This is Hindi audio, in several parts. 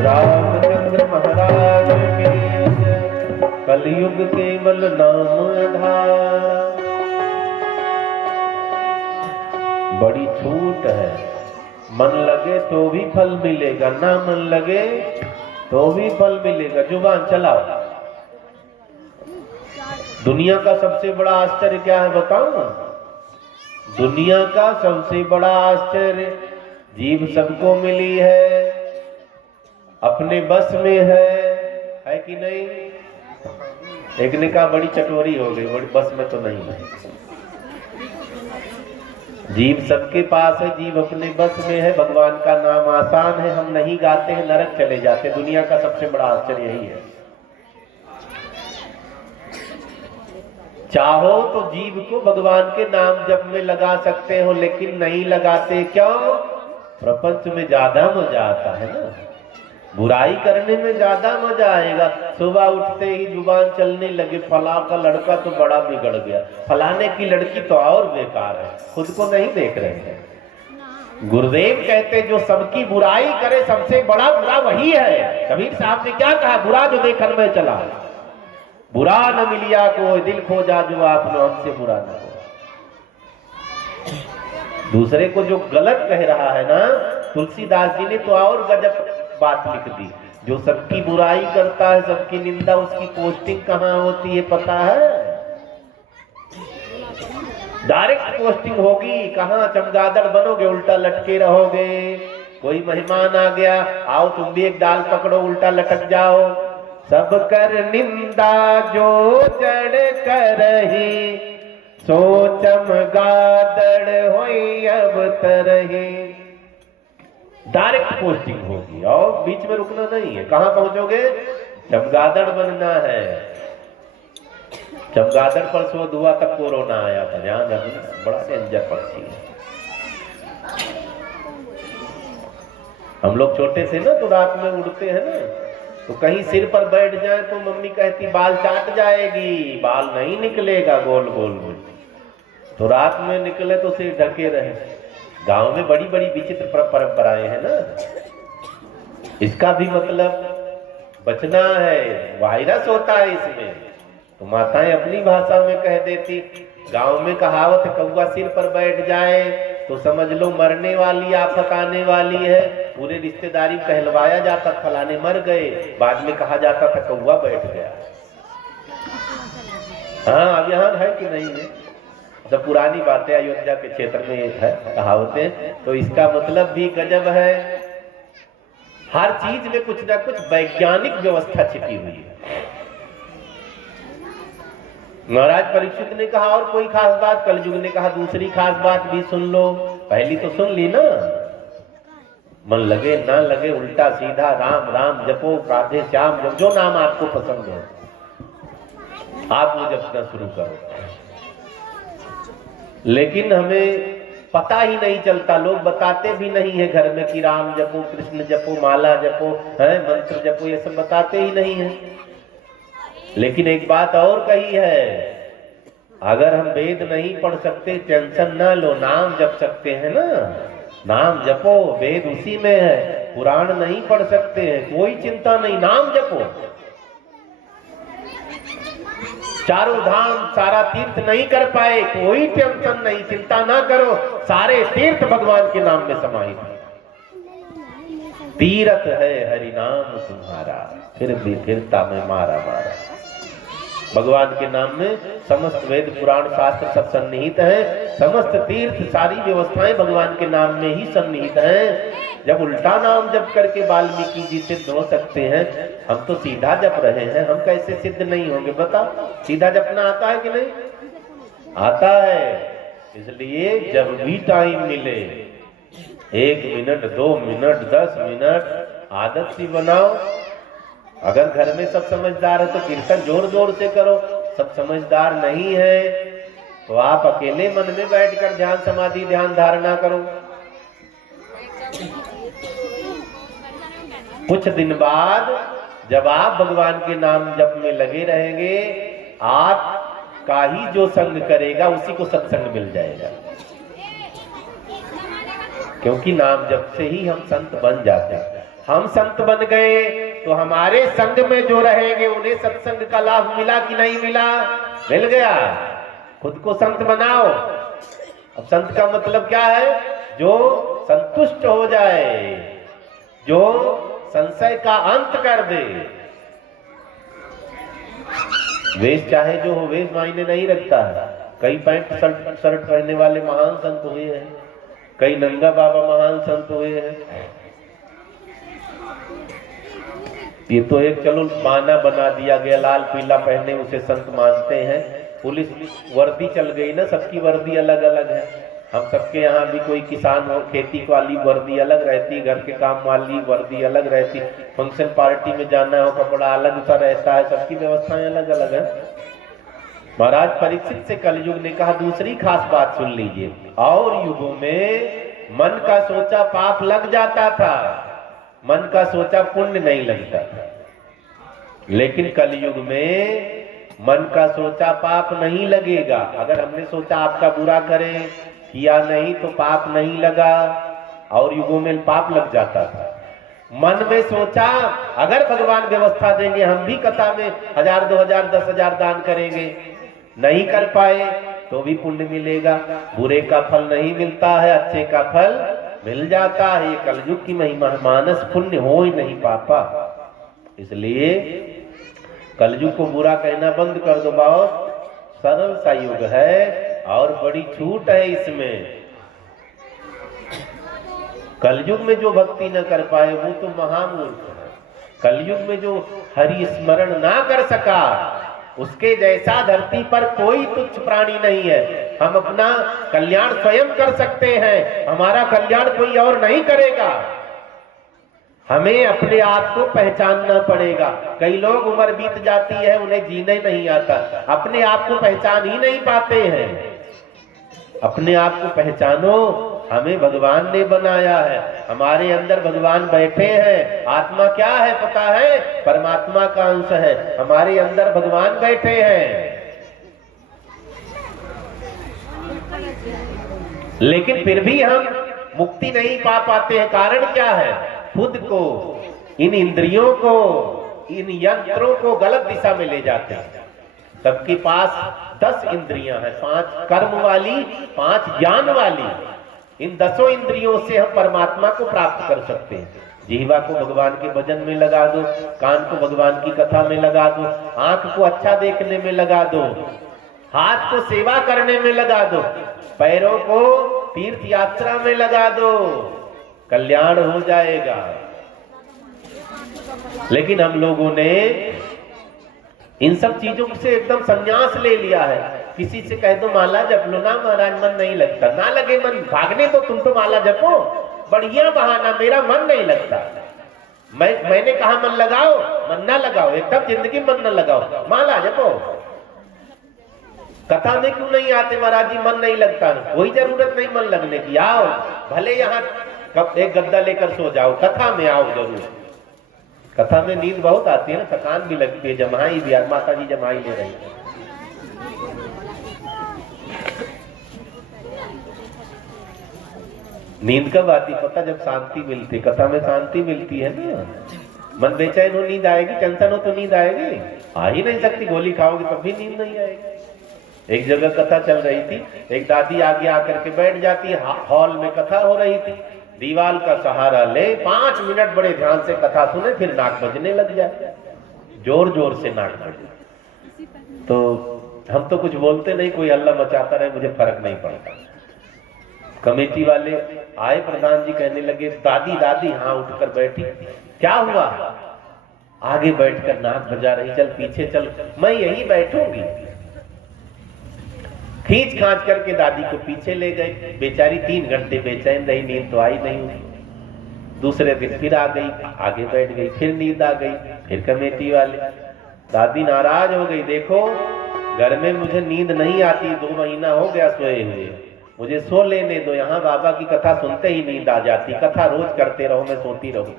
रामचंद्र महाराज के कलयुग केवल नाम आधार। बड़ी छूट है, मन लगे तो भी फल मिलेगा, ना मन लगे तो भी फल मिलेगा। जुबान चलाओ। दुनिया का सबसे बड़ा आश्चर्य क्या है बताऊं? दुनिया का सबसे बड़ा आश्चर्य, जीभ सबको मिली है, अपने बस में है कि नहीं? एक ने कहा बड़ी चटोरी हो गई, बड़ी बस में तो नहीं है। जीभ सबके पास है, जीभ अपने बस में है। भगवान का नाम आसान है, हम नहीं गाते हैं नरक चले जाते। दुनिया का सबसे बड़ा आश्चर्य यही है। चाहो तो जीभ को भगवान के नाम जप में लगा सकते हो, लेकिन नहीं लगाते। क्यों? प्रपंच में ज्यादा मजा आता है ना, बुराई करने में ज्यादा मजा आएगा। सुबह उठते ही जुबान चलने लगे, फला का लड़का तो बड़ा बिगड़ गया, फलाने की लड़की तो और बेकार है, खुद को नहीं देख रहे हैं। गुरुदेव कहते जो सबकी बुराई करे सबसे बड़ा बुरा वही है। कबीर साहब ने क्या कहा? बुरा जो देखन में चला, बुरा न मिलिया को दिल खोजा जो आपने हमसे बुरा न हो। दूसरे को जो गलत कह रहा है ना, तुलसीदास जी ने तो और गजब बात लिख दी। जो सबकी बुराई करता है, सबकी निंदा, उसकी पोस्टिंग कहाँ होती है पता है? डायरेक्ट पोस्टिंग होगी कहाँ? चमगादड़ बनोगे, उल्टा लटके रहोगे। कोई मेहमान आ गया, आओ तुम भी एक डाल पकड़ो, उल्टा लटक जाओ। सब कर निंदा जो जड़ करही, सो चमगादड़ होई अब तरही। डायरेक्ट पोस्टिंग होगी और बीच में रुकना नहीं है। कहां पहुंचोगे? चमगादड़ बनना है। चमगादड़ पर शोध हुआ तब कोरोना आया था, ध्यान रखना, बड़ा डेंजर पक्षी है। हम लोग छोटे थे ना, तो रात में उड़ते हैं ना, तो कहीं सिर पर बैठ जाए तो मम्मी कहती बाल चाट जाएगी, बाल नहीं निकलेगा गोल गोल गोल। तो रात में निकले तो सिर ढके रहे। गांव में बड़ी बड़ी विचित्र परंपराएं हैं ना। इसका भी मतलब बचना है, वायरस होता है इसमें। तो माताएं अपनी भाषा में कह देती। गांव में कहावत, कौवा सिर पर बैठ जाए तो समझ लो मरने वाली आफत आने वाली है। पूरे रिश्तेदारी कहलवाया जाता, फलाने मर गए, बाद में कहा जाता था कौवा बैठ गया। हाँ, अब यहाँ है कि नहीं है? जब पुरानी बातें अयोध्या के क्षेत्र में है कहावतें, तो इसका मतलब भी गजब है। हर चीज में कुछ ना कुछ वैज्ञानिक व्यवस्था छिपी हुई है। महाराज परीक्षित ने कहा और कोई खास बात? कलयुग ने कहा दूसरी खास बात भी सुन लो। पहली तो सुन ली ना, मन लगे ना लगे उल्टा सीधा राम राम जपो, राधे श्याम जप, जो नाम आपको पसंद हो आप वो जपना शुरू करो। लेकिन हमें पता ही नहीं चलता, लोग बताते भी नहीं है घर में कि राम जपो, कृष्ण जपो, माला जपो, है मंत्र जपो, ये सब बताते ही नहीं है। लेकिन एक बात और कही है, अगर हम वेद नहीं पढ़ सकते टेंशन ना लो, नाम जप सकते हैं ना। नाम जपो, वेद उसी में है। पुराण नहीं पढ़ सकते हैं, कोई चिंता नहीं, नाम जपो। चारों धाम सारा तीर्थ नहीं कर पाए, कोई टेंशन नहीं, चिंता ना करो, सारे तीर्थ भगवान के नाम में समाहित है। तीर्थ है हरि नाम तुम्हारा, फिर भी फिरता में मारा मारा। भगवान के नाम में समस्त वेद पुराण शास्त्र सब सन्निहित है। समस्त तीर्थ सारी व्यवस्थाएं भगवान के नाम में ही सन्निहित हैं। जब उल्टा नाम जप करके वाल्मीकि जी सिद्ध हो सकते हैं, हम तो सीधा जप रहे हैं, हम कैसे सिद्ध नहीं होंगे बताओ? सीधा जपना आता है कि नहीं? आता है। इसलिए जब भी टाइम मिले, 1 मिनट 2 मिनट 10 मिनट आदत सी बनाओ। अगर घर में सब समझदार है तो कीर्तन जोर जोर से करो। सब समझदार नहीं है तो आप अकेले मन में बैठकर ध्यान समाधि ध्यान धारणा करो। कुछ दिन बाद जब आप भगवान के नाम जप में लगे रहेंगे, आप का ही जो संग करेगा उसी को सत्संग मिल जाएगा। क्योंकि नाम जप से ही हम संत बन जाते हैं। हम संत बन गए तो हमारे संग में जो रहेंगे उन्हें सत्संग का लाभ मिला कि नहीं मिला? मिल गया। खुद को संत बनाओ। अब संत का मतलब क्या है? जो संतुष्ट हो जाए, जो संशय का अंत कर दे। वेश चाहे जो हो, वेश मायने नहीं रखता है। कई पैंट शर्ट पहनने वाले महान संत हुए हैं, कई नंगा बाबा महान संत हुए हैं। ये तो एक चलो माना बना दिया गया, लाल पीला पहने उसे संत मानते हैं। पुलिस वर्दी चल गई ना, सबकी वर्दी अलग अलग है। हम सबके यहाँ भी कोई किसान हो, खेती वाली वर्दी अलग रहती, घर के काम वाली वर्दी अलग रहती, फंक्शन पार्टी में जाना हो कपड़ा अलग सा रहता है, सबकी व्यवस्थाएं अलग अलग है। महाराज परीक्षित से कलयुग ने कहा दूसरी खास बात सुन लीजिए। और युगों में मन का सोचा पाप लग जाता था, मन का सोचा पुण्य नहीं लगता था। लेकिन कलयुग में मन का सोचा पाप नहीं लगेगा। अगर हमने सोचा आपका बुरा करें, किया नहीं तो पाप नहीं लगा। और युगों में पाप लग जाता था। मन में सोचा अगर भगवान व्यवस्था देंगे हम भी कथा में 1000, 2000, 10,000 दान करेंगे, नहीं कर पाए तो भी पुण्य मिलेगा। बुरे का फल नहीं मिलता है, अच्छे का फल मिल जाता है। ये कलयुग की महिमा, मानस पुण्य हो ही नहीं पापा। इसलिए कलयुग को बुरा कहना बंद कर दो। बहुत सरल सा युग है और बड़ी छूट है इसमें। कलयुग में जो भक्ति न कर पाए वो तो महामूर्ख है। कलयुग में जो हरि स्मरण ना कर सका उसके जैसा धरती पर कोई तुच्छ प्राणी नहीं है। हम अपना कल्याण स्वयं कर सकते हैं, हमारा कल्याण कोई और नहीं करेगा। हमें अपने आप को पहचानना पड़ेगा। कई लोग उम्र बीत जाती है उन्हें जीने नहीं आता, अपने आप को पहचान ही नहीं पाते हैं। अपने आप को पहचानो। हमें भगवान ने बनाया है, हमारे अंदर भगवान बैठे हैं। आत्मा क्या है पता है? परमात्मा का अंश है, हमारे अंदर भगवान बैठे हैं। लेकिन फिर भी हम मुक्ति नहीं पा पाते हैं। कारण क्या है? खुद को, इन इंद्रियों को, इन यंत्रों को गलत दिशा में ले जाते हैं। सबके पास 10 इंद्रियां हैं, 5 कर्म वाली, 5 ज्ञान वाली। इन 10 इंद्रियों से हम परमात्मा को प्राप्त कर सकते हैं। जिह्वा को भगवान के भजन में लगा दो, कान को भगवान की कथा में लगा दो, आंख को अच्छा देखने में लगा दो, हाथ को सेवा करने में लगा दो, पैरों को तीर्थ यात्रा में लगा दो, कल्याण हो जाएगा। लेकिन हम लोगों ने इन सब चीजों से एकदम संन्यास ले लिया है। किसी से कह दो माला जप लो ना, महाराज मन नहीं लगता। ना लगे मन, भागने तो तुम तो माला जपो, बढ़िया बहाना, मेरा मन नहीं लगता। मैंने कहा मन लगाओ, मन ना लगाओ, एकदम जिंदगी मन ना लगाओ, माला जपो। कथा में क्यों नहीं आते महाराज जी? मन नहीं लगता। कोई जरूरत नहीं मन लगने की, आओ भले यहाँ एक गद्दा लेकर सो जाओ, कथा में आओ जरूर। कथा में नींद बहुत आती है ना, थकान भी लगती है, जमाई भी, माता जी जमाई ले रही है। नींद कब आती पता? जब शांति मिलती, कथा में शांति मिलती है ना। मन बेचैन हो नींद आएगी, टेंशन हो तो नींद आएगी? आ ही नहीं सकती। गोली खाओगे तब भी नींद नहीं आएगी। एक जगह कथा चल रही थी, एक दादी आगे आकर के बैठ जाती, हॉल में कथा हो रही थी, दीवार का सहारा ले 5 मिनट बड़े ध्यान से कथा सुने, फिर नाक बजने लग जाए, जोर जोर से नाक बजे। तो हम तो कुछ बोलते नहीं, कोई हल्ला मचाता रहे, मुझे फर्क नहीं पड़ता। कमेटी वाले आए, प्रधान जी कहने लगे दादी दादी, हाँ उठकर बैठी, क्या हुआ? आगे बैठकर नाक बजा रही, चल पीछे चल, मैं यही बैठूंगी। खींच खांच करके दादी को पीछे ले गए। बेचारी 3 घंटे बेचैन रही, नींद तो आई नहीं उसको। दूसरे दिन फिर आ गई, आगे बैठ गई, फिर नींद आ गई। फिर कमेटी वाले, दादी नाराज हो गई, देखो घर में मुझे नींद नहीं आती, 2 महीना हो गया सोए हुए, मुझे सो लेने दो। यहाँ बाबा की कथा सुनते ही नींद आ जाती, कथा रोज करते रहो, मैं सोती रहूं।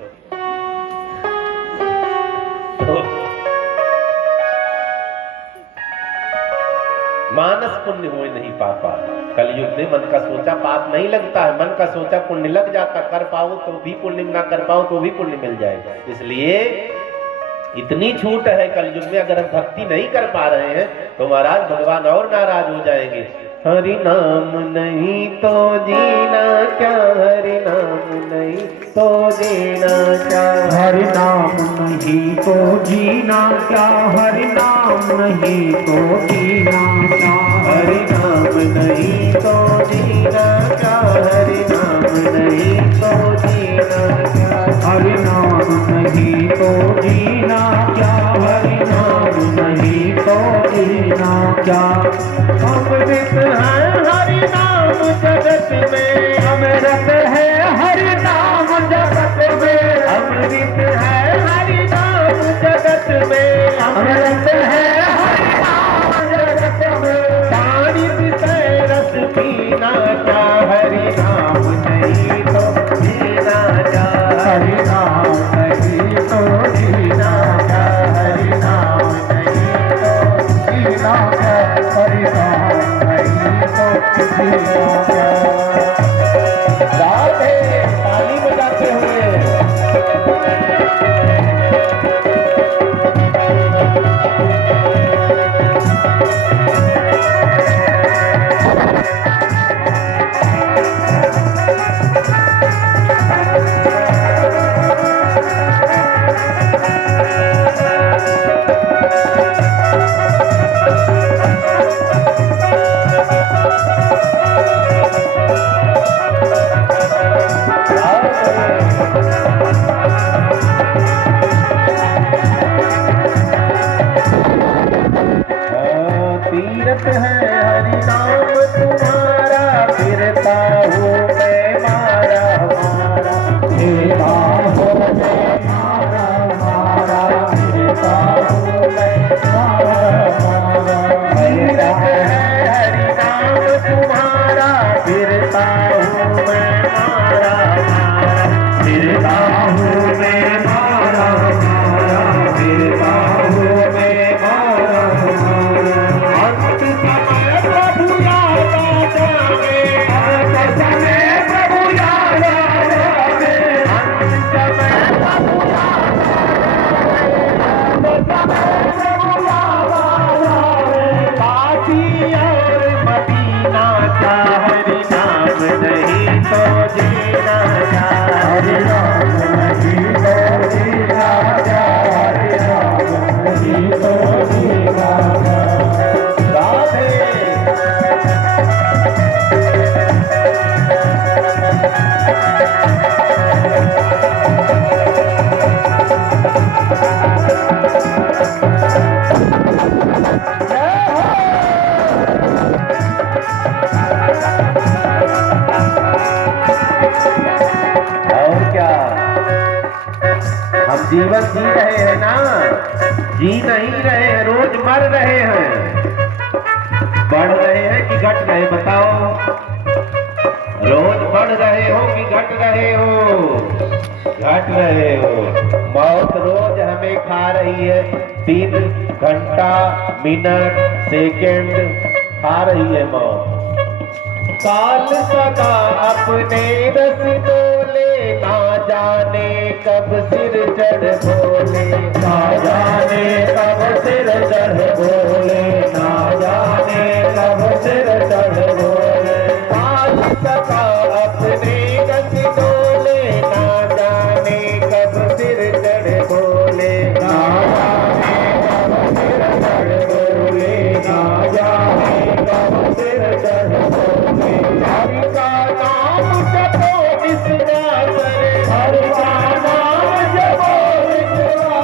मानस पुण्य हो नहीं पापा। कलयुग में मन का सोचा पाप नहीं लगता है, मन का सोचा पुण्य लग जाता। कर पाओ तो भी पुण्य, ना कर पाओ तो भी पुण्य मिल जाएगा। इसलिए इतनी छूट है कलयुग में, अगर हम भक्ति नहीं कर पा रहे हैं तो महाराज भगवान और नाराज हो जाएंगे। हरि नाम नहीं तो जीना क्या, हरि नाम नहीं तो जीना क्या, हरि नाम नहीं तो जीना क्या, हरि नाम नहीं तो जीना क्या, हरि नाम नहीं तो जीना क्या, हरि नाम नहीं तो जीना क्या, हरि नाम नहीं तो जीना क्या, हरि नाम नहीं तो जीना क्या। अमृत है हरि नाम जगत में, अमृत है हरि नाम जगत में, अमृत है हरि नाम जगत में, अमृत है हरि नाम जगत में। पानी पिते रस पीना क्या, हरि नाम नहीं तो जीना क्या, हरि नाम नहीं तो जीना क्या, हरि नाम नहीं तो जीना क्या, हरि नाम नहीं तो जीना क्या। राधे ताली बजाते हुए तीरथ है हरि नाम तुम्हारा, फिरता हूँ मैं मारा मारा, फिरता हूँ मैं मारा मारा, फिरता हूँ मैं मारा मारा। तीरथ है हरि नाम तुम्हारा, फिरता हूँ मैं मारा मारा, फिरता हूँ मैं मारा मारा, फिरता हूँ मैं मारा मारा। अंत समय प्रभु याद आ जावे, अंत समय प्रभु याद आ जावे, अंत समय प्रभु अंत समय प्रभु याद आ जावे। काशी और मदीना का, हरि नाम नहीं तो जीना क्या, हरि नाम नहीं तो जीना क्या, हरि नाम नहीं तो जीना क्या। राधे और क्या, हम जीवन जी रहे हैं ना, जी नहीं रहे हैं, रोज मर रहे हैं। बढ़ रहे हैं कि घट रहे, बताओ। रोज बढ़ रहे हो कि घट रहे हो, घट रहे हो। मौत रोज हमें खा रही है, 3 घंटा मिनट सेकंड खा रही है मौत। काल सदा अपने रस डोले, ना जाने कब सिर चढ़ बोले, ना जाने कब सिर चढ़ बोले, ना जाने कब सिर चढ़ बोले। काल सदा अपने रस डोले, ना जाने कब सिर चढ़ बोले, ना जाने कब सिर चढ़ बोले, ना जाने कब सिर चढ़ बोले। हरि का नाम जपो विश्वास रे, हरि का नाम जपो विश्वास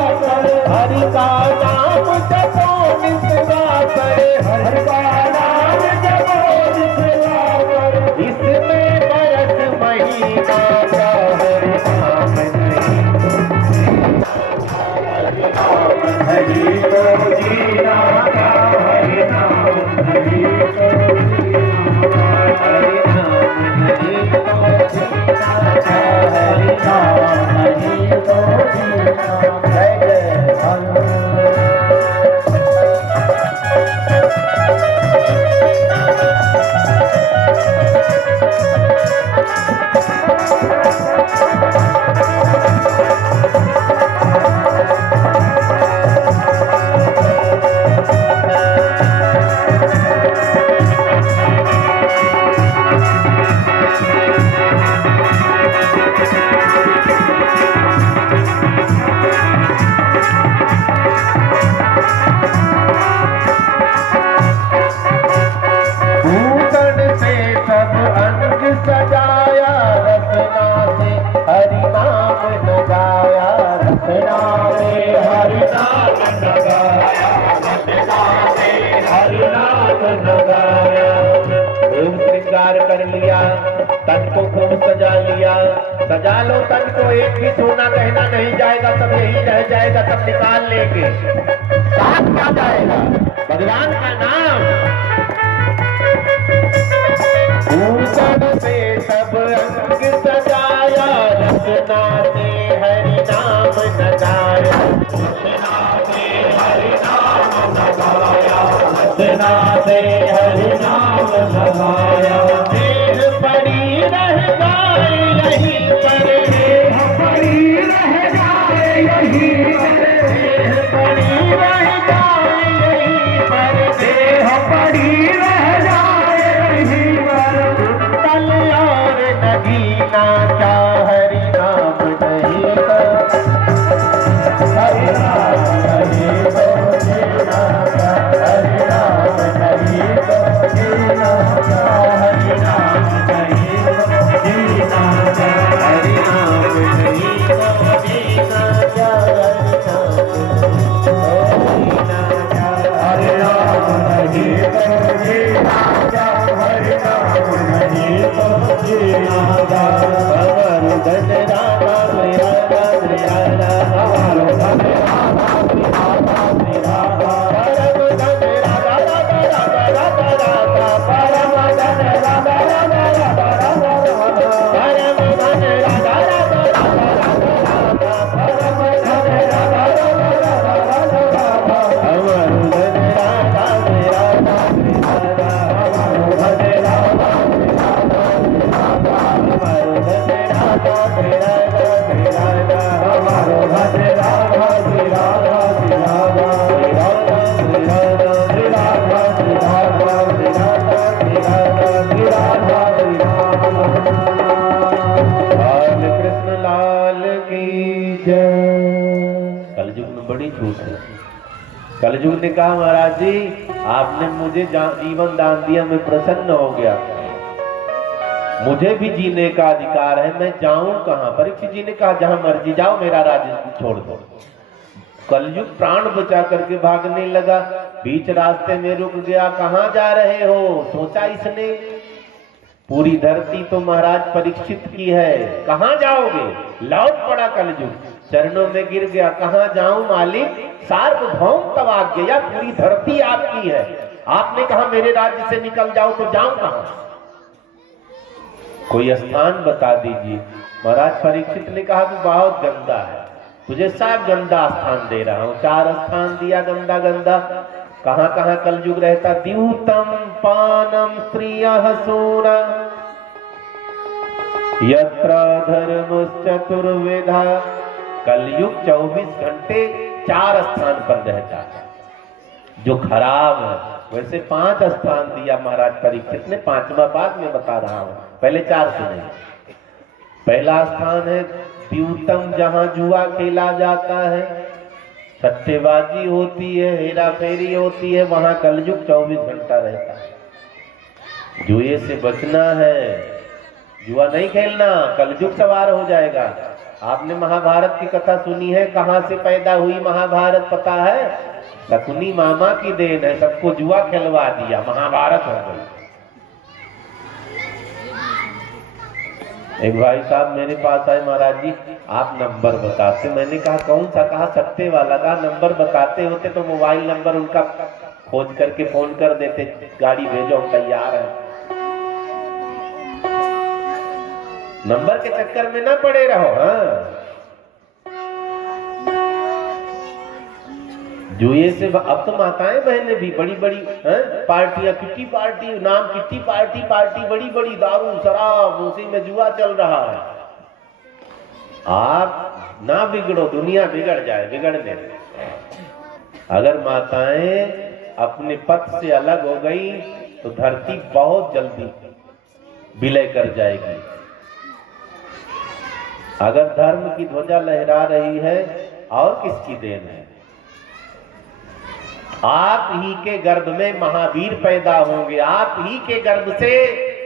सजा लो तन को, एक भी सोना गहना नहीं जाएगा, सब यही रह जाएगा, सब निकाल लेंगे, साथ क्या जाएगा? भगवान का नाम। भूषण से सब अंग सजाया, रचना से हरि नाम नगाया, रचना से हरि नाम नगाया, रचना से हरि नाम नगाया। देह पड़ी रह जाए यहीं पर, देह पड़ी रह जाए यहीं पर, देह पड़ी रह जाए यहीं पर, देह पड़ी रह जाए यहीं पर। कुंतल और नगीना क्या हरि नाम नहीं तो, हरि नाम नहीं तो जीना क्या, हरि नाम नहीं तो जीना क्या, हरि नाम नहीं तो जीना क्या, हरि नाम नहीं तो जीना क्या, हरि नाम नहीं तो जीना क्या, हरि नाम नहीं तो जीना क्या। हमारो धन राधा मेरा राधा, हमारो धन राधा मेरा परम धन राधा राधा राधा राधा, परम धन राधा राधा राधा राधा, परम धन राधा राधा राधा राधा, परम धन राधा राधा राधा राधा। हमारो धन राधा मेरा राधा, हमारो धन राधा हमारो धन राधा मेरा राधा, हमारो धन राधा मेरा कृष्ण लाल की जय। कलयुग में बड़ी छूट है। कलयुग ने कहा महाराज जी आपने मुझे जीवन दान दिया, मैं प्रसन्न हो गया, मुझे भी जीने का अधिकार है, मैं जाऊं कहां? परीक्षित जी ने कहा जहां मर्जी जाओ, मेरा राज्य छोड़ दो। कलयुग प्राण बचा करके भागने लगा, बीच रास्ते में रुक गया। कहां जा रहे हो? सोचा इसने, पूरी धरती तो महाराज परीक्षित की है, कहां जाओगे? लौट पड़ा कलयुग, चरणों में गिर गया। कहां जाऊं मालिक? सार्वभौम तब आज्ञा, पूरी धरती आपकी है, आपने कहा मेरे राज्य से निकल जाओ, तो जाऊं कहां? कोई स्थान बता दीजिए। महाराज परीक्षित ने कहा तू बहुत गंदा है, तुझे सब गंदा स्थान दे रहा हूं। 4 स्थान दिया गंदा गंदा। कहां कहां कलयुग रहता? द्यूतम पानम स्त्रियः सूरा, यत्र धर्मश्चतुर्विधा। कलयुग 24 घंटे 4 स्थान पर रहता है जो खराब है। वैसे 5 स्थान दिया महाराज परीक्षित ने, 5वां बाद में बता रहा हूं, पहले 4 सुने। पहला स्थान है द्यूतम, जहां जुआ खेला जाता है, सट्टेबाजी होती है, हेरा फेरी होती है, वहां कलयुग 24 घंटा रहता है। जुए से बचना है, जुआ नहीं खेलना, कलयुग सवार हो जाएगा। आपने महाभारत की कथा सुनी है, कहां से पैदा हुई महाभारत पता है? शकुनी मामा की देन है, सबको जुआ खिलवा दिया, महाभारत हो गई। एक भाई साहब मेरे पास आए, महाराज जी आप नंबर बताते। मैंने कहा कौन सा? कहा सट्टे वाला। कहा नंबर बताते होते तो मोबाइल नंबर उनका खोज करके फोन कर देते, गाड़ी भेजो हम तैयार हैं। नंबर के चक्कर में ना पड़े रहो। हाँ, जुए से अब तो माताएं बहनें भी बड़ी बड़ी पार्टियां, किट्टी पार्टी, नाम किट्टी पार्टी, बड़ी बड़ी दारू शराब, उसी में जुआ चल रहा है। आप ना बिगड़ो, दुनिया बिगड़ जाए, बिगड़ने दे। अगर माताएं अपने पथ से अलग हो गई तो धरती बहुत जल्दी विलय कर जाएगी। अगर धर्म की ध्वजा लहरा रही है और किसकी देन है? आप ही के गर्भ में महावीर पैदा होंगे, आप ही के गर्भ से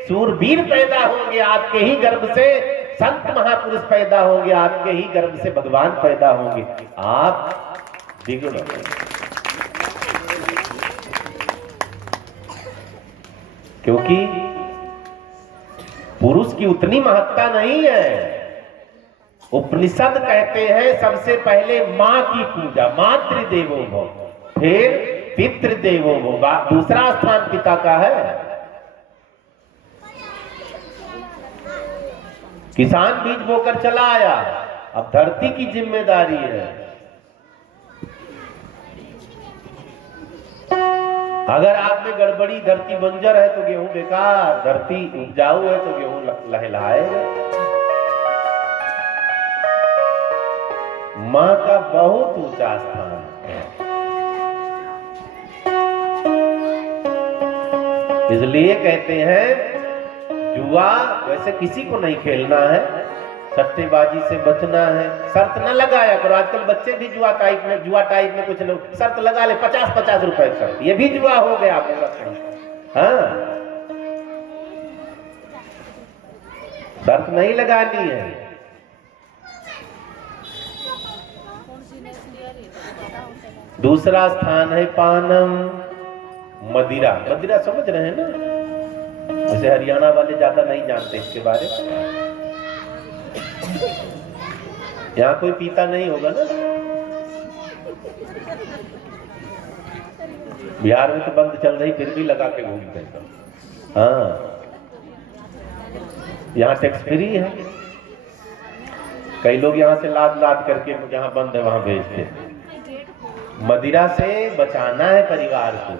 सूरवीर पैदा होंगे, आपके ही गर्भ से संत महापुरुष पैदा होंगे, आपके ही गर्भ से भगवान पैदा होंगे। आप बिगड़ो। क्योंकि पुरुष की उतनी महत्ता नहीं है उपनिषद कहते हैं सबसे पहले माँ की पूजा, मातृदेवो भव, फिर पितृदेवो भव, दूसरा स्थान पिता का है। किसान बीज बोकर चला आया, अब धरती की जिम्मेदारी है। अगर आप में गड़बड़ी, धरती बंजर है तो गेहूं बेकार, धरती उपजाऊ है तो गेहूं लहलहाएगा। मां का बहुत ऊंचा स्थान है, इसलिए कहते हैं जुआ वैसे किसी को नहीं खेलना है, सट्टेबाजी से बचना है। शर्त न लगाया करो, आजकल बच्चे भी जुआ टाइप में कुछ लोग शर्त लगा ले 50-50 रुपए शर्त, ये भी जुआ हो गया आपको। हाँ, शर्त नहीं लगानी है। दूसरा स्थान है पानम, मदिरा। मदिरा समझ रहे हैं ना, वैसे हरियाणा वाले ज्यादा नहीं जानते इसके बारे में, यहाँ कोई पीता नहीं होगा ना। बिहार में तो बंद चल रही, फिर भी लगा के घूमते हैं। हाँ, यहाँ टैक्स फ्री है, कई लोग यहाँ से लाद करके जहाँ बंद है वहां भेजते हैं। मदिरा से बचाना है परिवार को,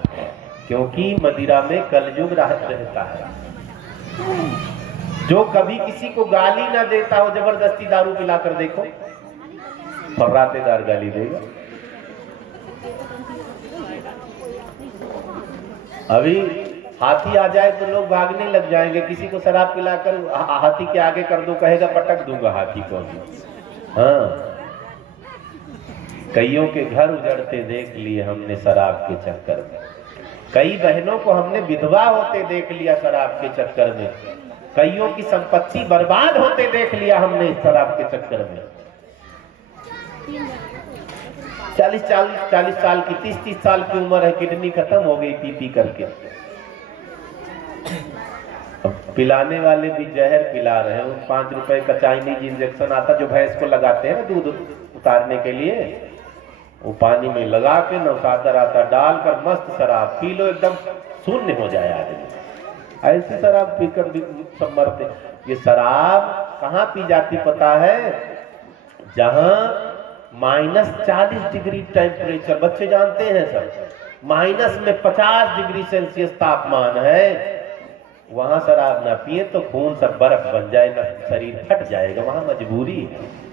क्योंकि मदिरा में कलयुग रहता है। जो कभी किसी को गाली ना देता हो, जबरदस्ती दारू पिलाकर देखो, फर्रातेदार गाली देगा। अभी हाथी आ जाए तो लोग भागने लग जाएंगे, किसी को शराब पिलाकर हाथी के आगे कर दो, कहेगा पटक दूंगा हाथी को। हाँ, कईयों के घर उजड़ते देख लिए हमने शराब के चक्कर में, कई बहनों को हमने विधवा होते देख लिया शराब के चक्कर में, कईयों की संपत्ति बर्बाद होते देख लिया हमने इस शराब के चक्कर में। 40 साल की, 30 साल की उम्र है, किडनी खत्म हो गई पी करके। अब पिलाने वाले भी जहर पिला रहे हैं। 5 रुपए का चाइनीज इंजेक्शन आता जो भैंस को लगाते हैं ना दूध उतारने के लिए, वो पानी में लगा के नौसादर आता डालकर मस्त शराब पी लो, एकदम शून्य हो जाए आदमी। ऐसी शराब पीकर भी सब मरते। ये शराब कहाँ पी जाती पता है? जहां -40 डिग्री टेम्परेचर, बच्चे जानते हैं सब, माइनस में 50 डिग्री सेल्सियस तापमान है, वहां शराब ना पिए तो खून सब बर्फ बन जाए, ना शरीर फट जाएगा, वहां मजबूरी है।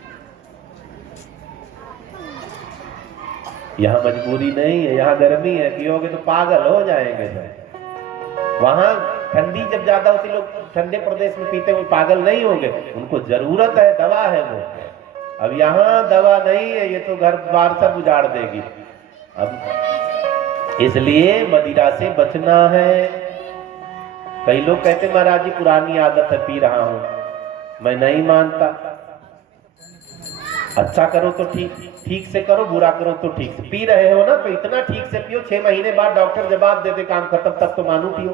यहाँ मजबूरी नहीं है, यहाँ गर्मी है, पियोगे तो पागल हो जाएंगे सब। वहां ठंडी जब ज्यादा होती, लोग ठंडे प्रदेश में पीते हुए पागल नहीं होंगे, उनको जरूरत है, दवा है वो। अब यहाँ दवा नहीं है, ये तो घर द्वार सब उजाड़ देगी। अब इसलिए मदिरा से बचना है। कई लोग कहते महाराज जी पुरानी आदत है, पी रहा हूं। मैं नहीं मानता। अच्छा करो तो ठीक से करो, बुरा करो तो ठीक से। पी रहे हो ना तो इतना ठीक से पियो, 6 महीने बाद डॉक्टर जवाब दे दे काम खत्म, तब तो मानू पियो।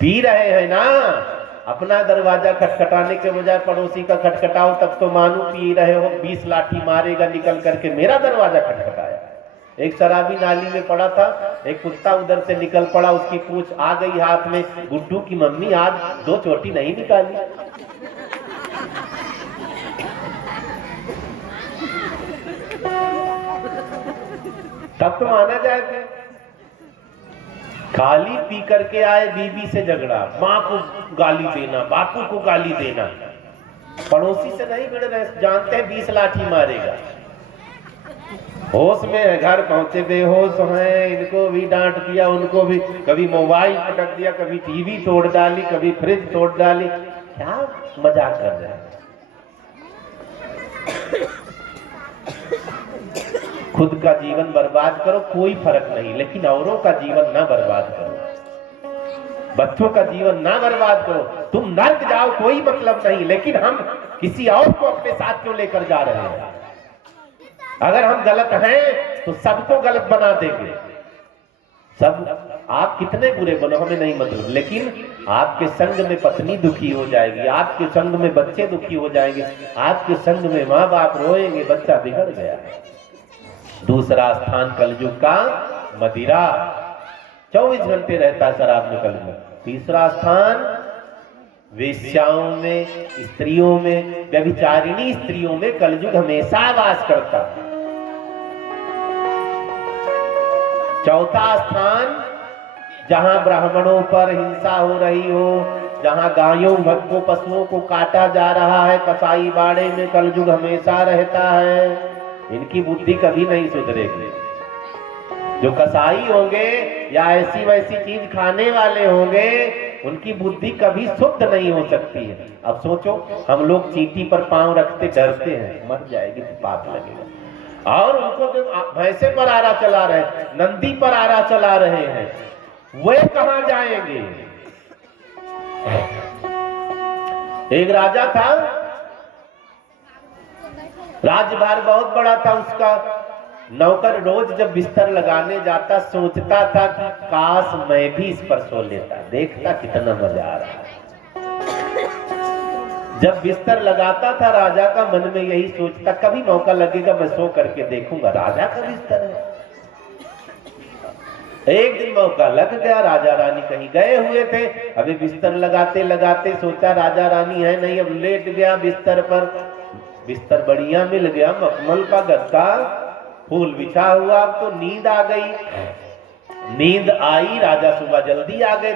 पी रहे हैं ना, अपना दरवाजा खटखटाने के बजाय पड़ोसी का खटखटाओ, तब तो मानू पी रहे हो। 20 लाठी मारेगा निकल करके, मेरा दरवाजा खटखटाया। एक शराबी नाली में पड़ा था, एक कुत्ता उधर से निकल पड़ा, उसकी पूंछ आ गई हाथ में। गुड्डू की मम्मी आज 2 चोटी नहीं निकाली। तब तो माना जाए। खाली पी करके आए, बीबी से झगड़ा, माँ को गाली देना, बापू को गाली देना, पड़ोसी से नहीं भिड़ रहे, जानते हैं 20 लाठी मारेगा। होश में है, घर पहुंचे बेहोश हैं, इनको भी डांट दिया, उनको भी, कभी मोबाइल पटक दिया, कभी टीवी तोड़ डाली, कभी फ्रिज तोड़ डाली। क्या मजाक कर रहे हैं? खुद का जीवन बर्बाद करो, कोई फर्क नहीं, लेकिन औरों का जीवन ना बर्बाद करो, बच्चों का जीवन ना बर्बाद करो। तुम नर्क जाओ, कोई मतलब नहीं, लेकिन हम किसी और को अपने साथ क्यों लेकर जा रहे हैं? अगर हम गलत हैं तो सबको गलत बना देंगे। सब आप कितने बुरे बनो हमें नहीं मतलब, लेकिन आपके संग में पत्नी दुखी हो जाएगी, आपके संग में बच्चे दुखी हो जाएंगे, आपके संग में माँ बाप रोएंगे, बच्चा बिगड़ गया। दूसरा स्थान कलयुग का मदिरा, 24 घंटे रहता है शराब में कलयुग। तीसरा स्थान वेश्याओं में, स्त्रियों में, व्यभिचारिणी स्त्रियों में कलयुग हमेशा वास करता है। चौथा स्थान जहां ब्राह्मणों पर हिंसा हो रही हो, जहां गायों भक्तों पशुओं को काटा जा रहा है, कसाई बाड़े में कलयुग हमेशा रहता है। इनकी बुद्धि कभी नहीं सुधरेगी। जो कसाई होंगे या ऐसी वैसी चीज खाने वाले होंगे, उनकी बुद्धि कभी शुद्ध नहीं हो सकती है। अब सोचो, हम लोग चींटी पर पांव रखते डरते हैं, मर जाएगी तो पाप लगेगा, और उनको जो भैंसे पर आरा चला रहे, नंदी पर आरा चला रहे हैं, वे कहां जाएंगे? एक राजा था, राज्यभार बहुत बड़ा था उसका। नौकर रोज जब बिस्तर लगाने जाता सोचता था कि काश मैं भी इस पर सो लेता, देखता कितना मजा आ रहा है। जब बिस्तर लगाता था राजा का मन में यही सोचता, कभी मौका लगेगा मैं सो करके देखूंगा, राजा का बिस्तर है। एक दिन मौका लग गया, राजा रानी कहीं गए हुए थे, अभी बिस्तर लगाते लगाते सोचा राजा रानी है नहीं, अब लेट गया बिस्तर पर। बिस्तर बढ़िया मिल गया, मखमल का गद्दा, फूल बिछा हुआ, अब तो नींद आ गई। नींद आई, राजा सुबह जल्दी आ गए,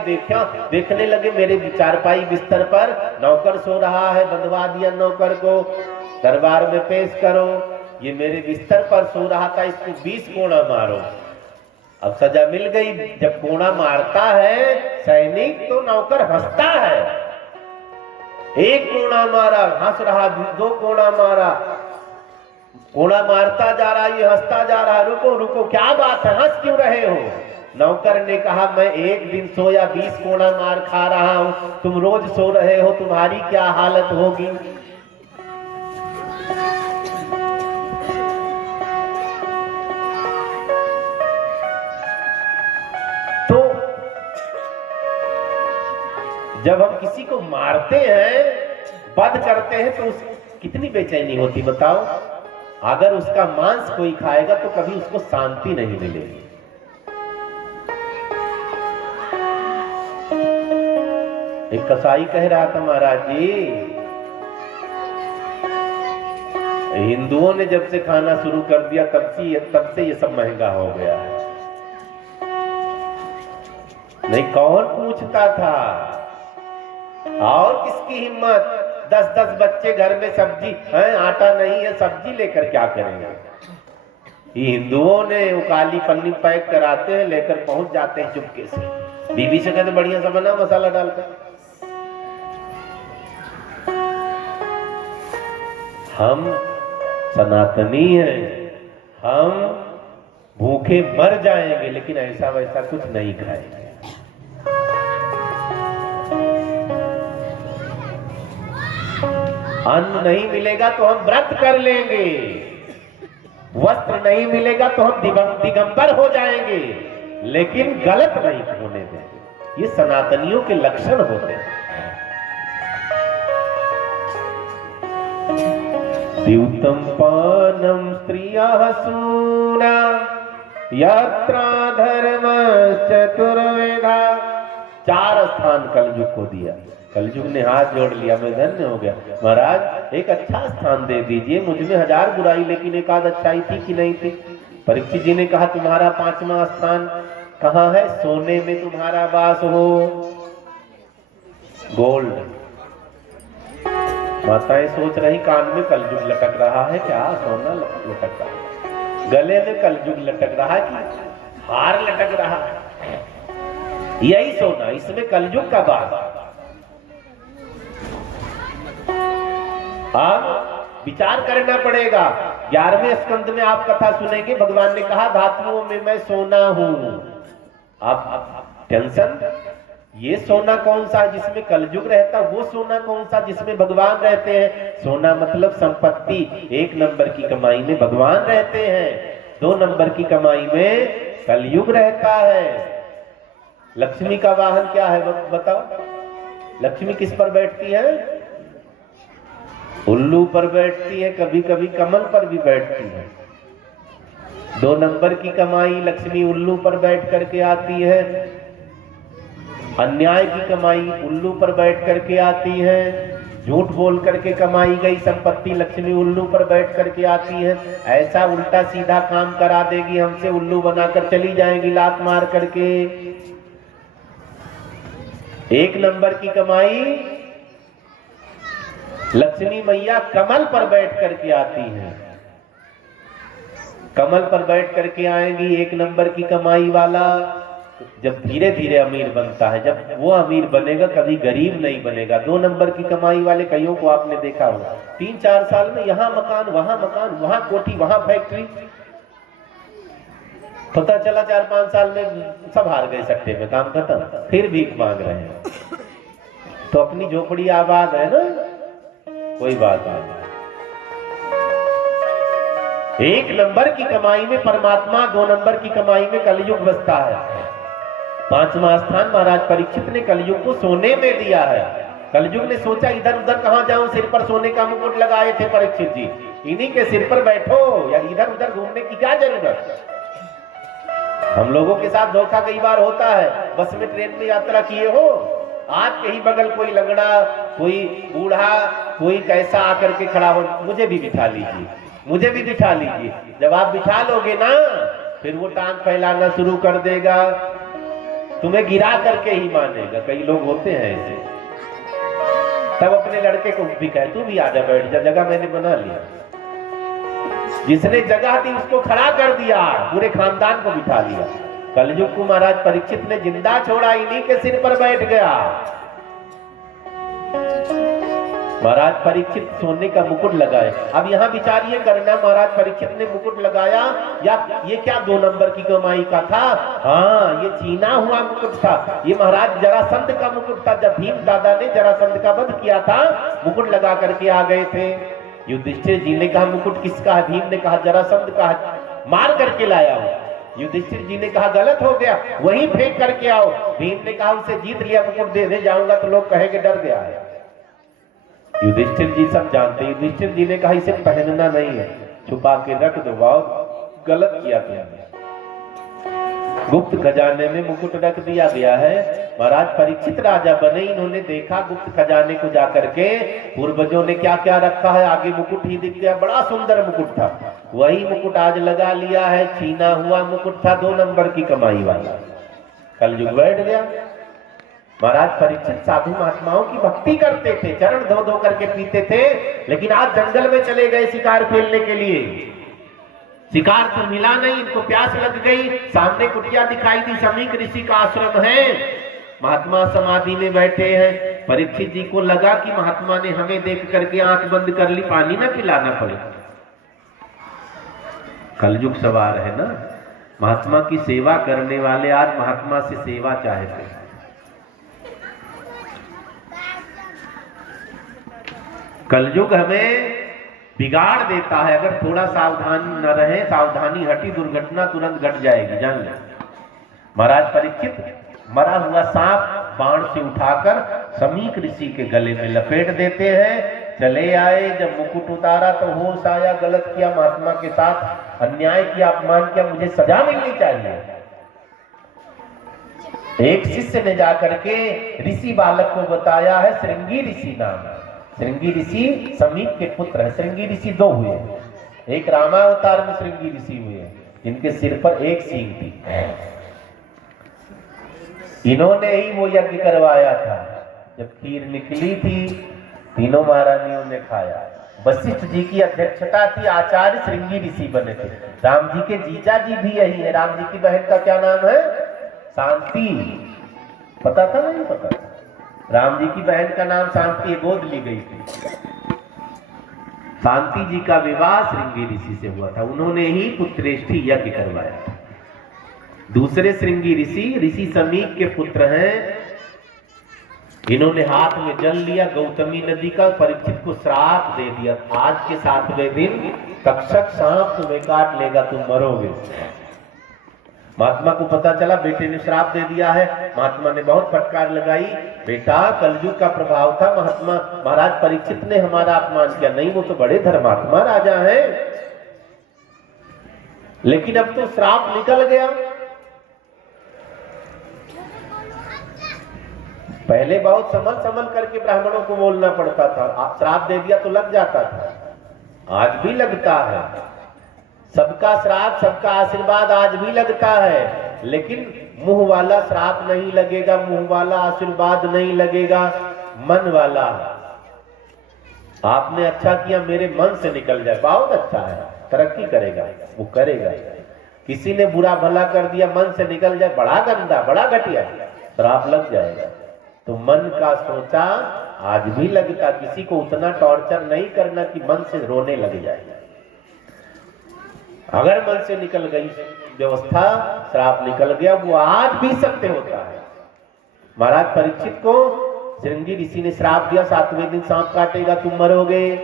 देखने लगे मेरे चारपाई बिस्तर पर नौकर सो रहा है, बंधवा दिया नौकर को, दरबार में पेश करो, ये मेरे बिस्तर पर सो रहा था, इसको 20 कोड़ा मारो। अब सजा मिल गई। जब कोड़ा मारता है सैनिक तो नौकर हंसता है, एक कोड़ा मारा हंस रहा, 2 कोड़ा मारा, कोड़ा मारता जा रहा, ये हंसता जा रहा, रुको रुको क्या बात है, हंस क्यों रहे हो? नौकर ने कहा मैं एक दिन सोया 20 कोड़ा मार खा रहा हूं, तुम रोज सो रहे हो, तुम्हारी क्या हालत होगी? तो जब हम किसी को मारते हैं, वध करते हैं, तो कितनी बेचैनी होती बताओ। अगर उसका मांस कोई खाएगा तो कभी उसको शांति नहीं मिलेगी। एक कसाई कह रहा था महाराज जी, हिंदुओं ने जब से खाना शुरू कर दिया तब से ये सब महंगा हो गया है। नहीं कौन पूछता था, और किसकी हिम्मत? 10-10 बच्चे घर में, सब्जी है, आटा नहीं है, सब्जी लेकर क्या करेंगे? ये हिंदुओं ने वो काली पन्नी पैक कराते हैं, लेकर पहुंच जाते हैं चुपके से, बीबी से कहते बढ़िया सा बना मसाला डालकर। हम सनातनी हैं, हम भूखे मर जाएंगे लेकिन ऐसा वैसा कुछ नहीं खाएंगे। अन्न नहीं मिलेगा तो हम व्रत कर लेंगे, वस्त्र नहीं मिलेगा तो हम दिगंबर हो जाएंगे, लेकिन गलत नहीं होने देंगे। ये सनातनियों के लक्षण होते हैं। द्यूतम पानम स्त्रियः सूना यात्रा धर्म चतुर्वेदा। 4 स्थान कलयुग को दिया। कलयुग ने हाथ जोड़ लिया, मैं धन्य हो गया, महाराज एक अच्छा स्थान दे दीजिए, मुझ में 1000 बुराई लेकिन एक आध अच्छाई थी कि नहीं थी? परीक्षित जी ने कहा तुम्हारा 5वां स्थान कहाँ है? सोने में तुम्हारा वास हो, गोल्ड। माताएं सोच रही कान में कलयुग लटक रहा है क्या? सोना लटक रहा है, गले में कलयुग लटक रहा है कि हार लटक रहा है? यही सोना, इसमें कलयुग का वास। अब विचार करना पड़ेगा। 11वें स्कंद में आप कथा सुनेंगे, भगवान ने कहा धातुओं में मैं सोना हूं। अब टेंशन, ये सोना कौन सा जिसमें कलयुग रहता, वो सोना कौन सा जिसमें भगवान रहते हैं? सोना मतलब संपत्ति। 1 नंबर की कमाई में भगवान रहते हैं, 2 नंबर की कमाई में कलयुग रहता है। लक्ष्मी का वाहन क्या है बताओ? लक्ष्मी किस पर बैठती है? उल्लू पर बैठती है, कभी कभी कमल पर भी बैठती है। 2 नंबर की कमाई लक्ष्मी उल्लू पर बैठ करके आती है, अन्याय की कमाई उल्लू पर बैठ करके आती है, झूठ बोल करके कमाई गई संपत्ति लक्ष्मी उल्लू पर बैठ करके आती है। ऐसा उल्टा सीधा काम करा देगी हमसे, उल्लू बनाकर चली जाएगी लात मार करके। 1 नंबर की कमाई लक्ष्मी मैया कमल पर बैठ करके आती है, कमल पर बैठ करके आएंगी। 1 नंबर की कमाई वाला जब धीरे धीरे अमीर बनता है, जब वो अमीर बनेगा कभी गरीब नहीं बनेगा। 2 नंबर की कमाई वाले कईयों को आपने देखा होगा, 3-4 साल में यहाँ मकान, वहां कोठी, वहां फैक्ट्री, पता चला 4-5 साल में सब हार गए सट्टे में, काम खत्म, फिर भीख मांग रहे हैं। तो अपनी झोपड़ी आबाद है ना, कोई बात नहीं। 1 नंबर की कमाई में परमात्मा, 2 नंबर की कमाई में कलयुग बसता है। 5वां स्थान महाराज परीक्षित ने कलयुग को सोने में दिया है। कलयुग ने सोचा इधर उधर कहां जाऊं, सिर पर सोने का मुकुट लगाए थे परीक्षित जी, इन्हीं के सिर पर बैठो, या इधर उधर घूमने की क्या जरूरत। हम लोगों के साथ धोखा कई बार होता है, बस में ट्रेन में यात्रा किए हो, आज कहीं बगल कोई लंगड़ा, कोई बूढ़ा, कोई कैसा आकर के खड़ा हो, मुझे भी बिठा लीजिए, मुझे भी बिठा लीजिए। जब आप बिठा लोगे ना, फिर वो टांग फैलाना शुरू कर देगा, तुम्हें गिरा करके ही मानेगा। कई लोग होते हैं ऐसे। तब अपने लड़के को भी कहे तू भी आजा, बैठ जा, जगह मैंने बना लिया। जिसने जगह दी उसको खड़ा कर दिया, पूरे खानदान को बिठा लिया। कलयुग को महाराज परीक्षित ने जिंदा छोड़ा, इन्हीं के सिर पर बैठ गया। महाराज परीक्षित सोने का मुकुट लगाए। अब यहाँ विचारिए करना, महाराज परीक्षित ने मुकुट लगाया, या ये क्या 2 नंबर की कमाई का था? हाँ, ये छीना हुआ मुकुट था। ये महाराज जरासंध का मुकुट था। जब भीम दादा ने जरासंध का वध किया था, मुकुट लगा करके आ गए थे। युधिष्ठिर जी ने कहा मुकुट किसका है? भीम ने कहा जरासंध का है, मार करके लाया हूं। युधिष्ठिर जी ने कहा गलत हो गया, वहीं फेंक करके आओ। भीम ने कहा उसे जीत लिया, मुकुट दे जाऊंगा तो लोग कहेंगे डर गया है। युधिष्ठिर जी सब जानते। युधिष्ठिर जी ने कहा इसे पहनना नहीं है, छुपा के रख दो, बहुत गलत किया तुमने। गुप्त खजाने में मुकुट रख दिया गया है। महाराज परीक्षित राजा बने, इन्होंने देखा गुप्त खजाने को जाकर के, पूर्वजों ने क्या क्या रखा है, आगे मुकुट ही दिख गया, बड़ा सुंदर मुकुट था। वही मुकुट आज लगा लिया है, छीना हुआ मुकुट था, 2 नंबर की कमाई वाला। कलयुग बैठ गया। महाराज परीक्षित साधु महात्माओं की भक्ति करते थे, चरण धो धो करके पीते थे, लेकिन आज जंगल में चले गए शिकार खेलने के लिए। शिकार तो मिला नहीं, इनको प्यास लग गई, सामने कुटिया दिखाई दी, समीक ऋषि का आश्रम है, महात्मा समाधि में बैठे हैं। परीक्षित जी को लगा कि महात्मा ने हमें देख करके आंख बंद कर ली, पानी ना पिलाना पड़े। कलयुग सवार है ना, महात्मा की सेवा करने वाले आज महात्मा से सेवा चाहते हैं। कलयुग हमें बिगाड़ देता है, अगर थोड़ा सावधान न रहे, सावधानी हटी, दुर्घटना तुरंत घट जाएगी, जान ले। महाराज परीक्षित मरा हुआ सांप बाण से उठाकर समीक ऋषि के गले में लपेट देते हैं। चले आए, जब मुकुट उतारा तो होश आया, गलत किया, महात्मा के साथ अन्याय किया, अपमान किया, मुझे सजा मिलनी चाहिए। एक शिष्य ने जाकर के ऋषि बालक को बताया है, श्रृंगी ऋषि नाम। श्रृंगी ऋषि समीक के पुत्र है। श्रृंगी ऋषि 2 हुए, एक रामावतार में श्रृंगी ऋषि हुए, जिनके सिर पर 1 सींग थी। इन्होंने ही वो यज्ञ करवाया था। जब खीर निकली थी, तीनों महारानियों ने खाया। वशिष्ठ जी की अध्यक्षता थी, आचार्य श्रृंगी ऋषि बने थे। राम जी के जीजा जी भी यही है। राम जी की बहन का क्या नाम है? शांति। पता था? नहीं पता? राम जी की बहन का नाम शांति, गोद ली गई थी। शांति जी का विवाह श्रृंगी ऋषि से हुआ था, उन्होंने ही पुत्रेष्ठी यज्ञ करवाया था। दूसरे श्रृंगी ऋषि समीक के पुत्र हैं। इन्होंने हाथ में जल लिया गौतमी नदी का, परीक्षित को श्राप दे दिया, आज के 7वें दिन तक्षक सांप तुम्हें काट लेगा, तुम मरोगे। महात्मा को पता चला बेटे ने श्राप दे दिया है। महात्मा ने बहुत फटकार लगाई, बेटा कलयुग का प्रभाव था, महात्मा महाराज परीक्षित ने हमारा अपमान किया। नहीं, वो तो बड़े धर्मात्मा राजा हैं, लेकिन अब तो श्राप निकल गया। पहले बहुत संभल संभल करके ब्राह्मणों को बोलना पड़ता था, श्राप दे दिया तो लग जाता था, आज भी लगता है। सबका श्राप सबका आशीर्वाद आज भी लगता है, लेकिन मुंह वाला श्राप नहीं लगेगा, मुंह वाला आशीर्वाद नहीं लगेगा, मन वाला। आपने अच्छा किया, मेरे मन से निकल जाए, बहुत अच्छा है, तरक्की करेगा, वो करेगा। किसी ने बुरा भला कर दिया, मन से निकल जाए, बड़ा गंदा बड़ा घटिया, श्राप लग जाएगा। तो मन का सोचा आज भी लगता, किसी को उतना टॉर्चर नहीं करना कि मन से रोने लग जाए। अगर मन से निकल गई व्यवस्था, श्राप निकल गया, वो आज भी सत्य होता है। महाराज परीक्षित को श्रृंगी ऋषि ने श्राप दिया, 7वें दिन सांप काटेगा, तुम मरोगे।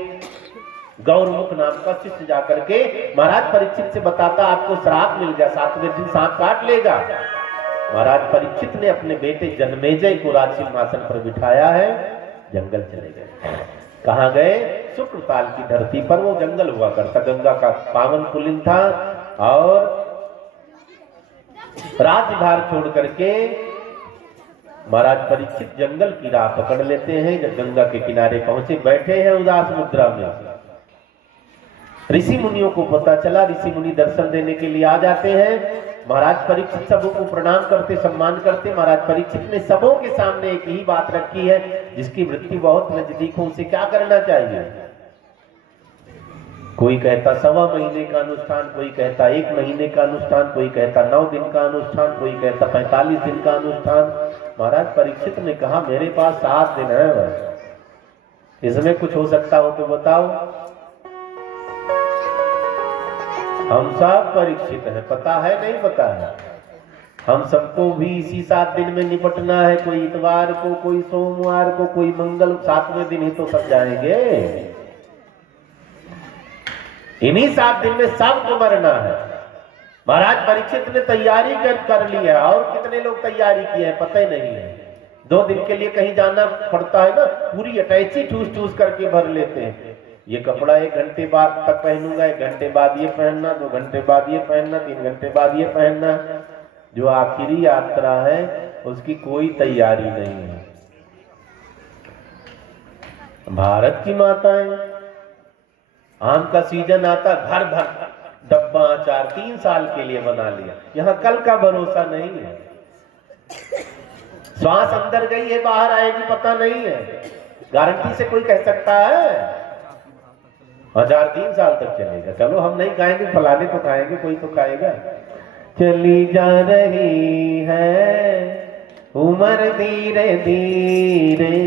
गौरमुख नाम का शिष्य जाकर के महाराज परीक्षित से बताता, आपको श्राप मिल गया, 7वें दिन सांप काट लेगा। महाराज परीक्षित ने अपने बेटे जन्मेजय को राज सिंहासन पर बिठाया है, जंगल चले गए। कहाँ गए? शुक्रताल की धरती पर वो जंगल हुआ करता, गंगा का पावन पुलिन था, और राजभार छोड़ करके महाराज परीक्षित जंगल की राह पकड़ लेते हैं। जब गंगा के किनारे पहुंचे, बैठे हैं उदास मुद्रा में। ऋषि मुनियों को पता चला, ऋषि मुनि दर्शन देने के लिए आ जाते हैं। महाराज परीक्षित सबों को प्रणाम करते, सम्मान करते। महाराज परीक्षित ने सबों के सामने एक ही बात रखी है, जिसकी मृत्यु बहुत नजदीक हो उसे क्या करना चाहिए। कोई कहता 1.25 महीने का अनुष्ठान, कोई कहता 1 महीने का अनुष्ठान, कोई कहता 9 दिन का अनुष्ठान, कोई कहता 45 दिन का अनुष्ठान। महाराज परीक्षित ने कहा, मेरे पास 7 दिन है, इसमें कुछ हो सकता हो तो बताओ। हम सब परीक्षित हैं, पता है नहीं पता है, हम सबको भी इसी 7 दिन में निपटना है। कोई इतवार को, कोई सोमवार को, कोई मंगल, 7वें दिन ही तो सब जाएंगे। इन्हीं 7 दिन में सबको मरना है। महाराज परीक्षित ने तैयारी कर ली है, और कितने लोग तैयारी किए हैं पता ही नहीं है। 2 दिन के लिए कहीं जाना पड़ता है ना, पूरी अटैची ठूस ठूस करके भर लेते हैं। ये कपड़ा 1 घंटे बाद तक पहनूंगा, 1 घंटे बाद ये पहनना, 2 घंटे बाद ये पहनना, 3 घंटे बाद ये पहनना। जो आखिरी यात्रा है उसकी कोई तैयारी नहीं है। भारत की माताएं, आम का सीजन आता, घर भर डब्बा अचार 3 साल के लिए बना लिया। यहाँ कल का भरोसा नहीं है, श्वास अंदर गई है बाहर आएगी पता नहीं है। गारंटी से कोई कह सकता है अचार 3 साल तक चलेगा। चलो हम नहीं खाएंगे, फलाने तो खाएंगे, कोई तो खाएगा। चली जा रही है उम्र धीरे धीरे,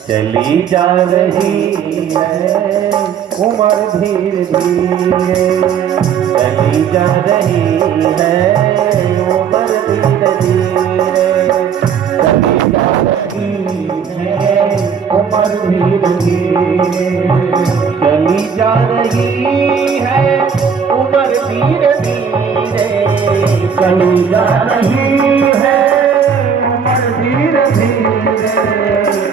चली जा रही है उम्र धीरे धीरे, चली जा रही है उम्र धीरे धीरे, चली जा रही है उम्र धीरे धीरे, चली जा रही है उम्र धीरे धीरे, चली जा रही है उम्र धीरे धीरे।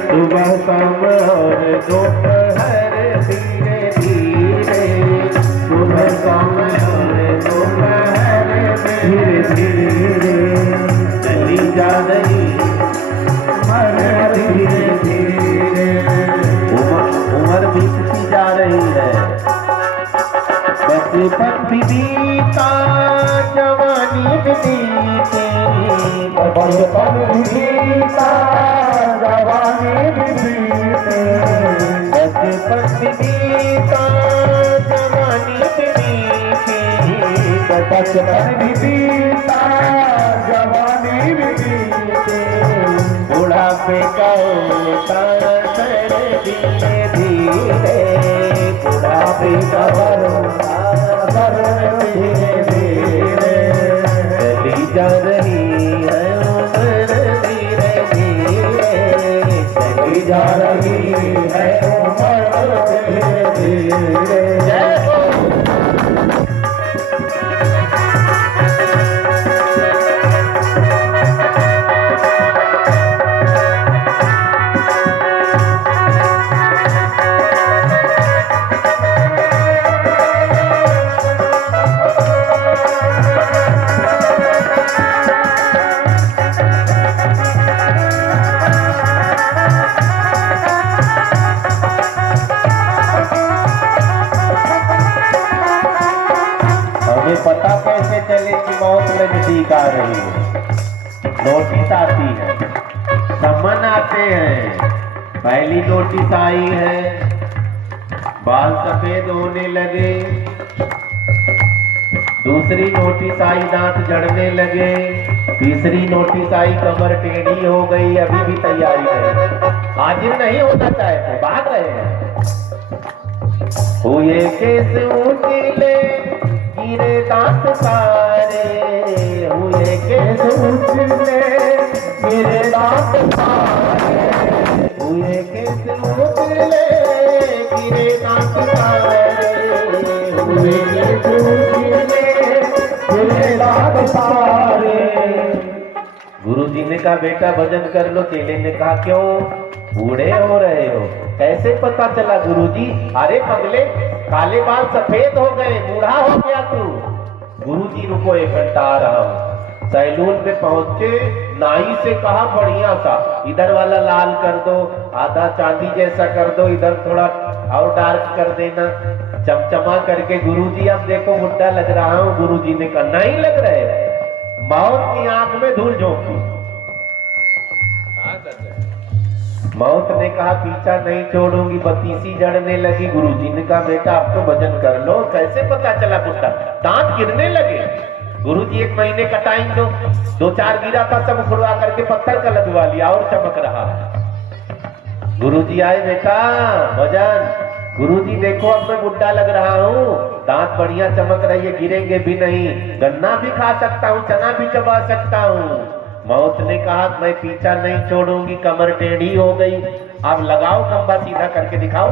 सुबह शाम और दोपहर धीरे धीरे, सुबह शाम और दोपहर धीरे धीरे, चली जा रही उम्र धीरे धीरे। उम्र बीतती जा रही है, बचपन भी बीता जवानी भी बीती, बचपन भी बीता जवानी भी बीती, बचपन भी बीता जवानी भी बीती, बचपन भी बीता जवानी भी बीती, बुढ़ापे का होता धीरे धीरे, बुढ़ापे का भरोसा धीरे धीरे, चली जा रही है उम्र धीरे धीरे, चली जा रही है उम्र धीरे धीरे। आती है, समन आते हैं। पहली नोटिस आई है, बाल सफेद होने लगे। दूसरी नोटिस आई, दांत झड़ने लगे। तीसरी नोटिस आई, कमर टेढ़ी हो गई। अभी भी तैयारी है, हाजिर नहीं होना चाहते, भाग रहे हैं। हुए केस ऊंचीले, गिरे दांत सारे। हुए केस ऊंचीले, गिरे दांत सारे। हुए केस ऊंचीले, गिरे दांत सारे। हुए केस ऊंचीले, गिरे दांत सारे। गुरु जी ने कहा बेटा भजन कर लो। चेले ने कहा क्यों, बूढ़े हो रहे हो? कैसे पता चला गुरुजी? अरे पगले, काले बाल सफेद हो गए, बूढ़ा हो गया तू। गुरुजी रुको, 1 घंटा आ रहा हूं। सैलून पे पहुंचे, नाई से कहा बढ़िया सा इधर वाला लाल कर दो, आधा चांदी जैसा कर दो, इधर थोड़ा और डार्क कर देना, चमचमा करके। गुरुजी अब देखो बुढ़ा लग रहा हूं। गुरुजी ने कहा नहीं लग रहे, मौत की आंख में धूल झोंकी। मौत ने कहा पीछा नहीं छोड़ूंगी, बतीसी जड़ने लगी। गुरुजी ने कहा बेटा आप तो भजन कर लो। कैसे पता चला बुढ़ा? दांत गिरने लगे। गुरुजी 1 महीने का टाइम दो। 2-4 गिरा था, सब उखड़वा करके पत्थर का लगवा लिया और चमक रहा है। गुरुजी आए, बेटा भजन। गुरुजी देखो अब मैं बुढ़ा लग रहा हूँ, दांत बढ़िया चमक रही है, गिरेंगे भी नहीं, गन्ना भी खा सकता हूँ, चना भी चबा सकता हूँ। मौत ने कहा मैं पीछा नहीं छोड़ूंगी, कमर टेढ़ी हो गई। अब लगाओ खंबा सीधा करके दिखाओ।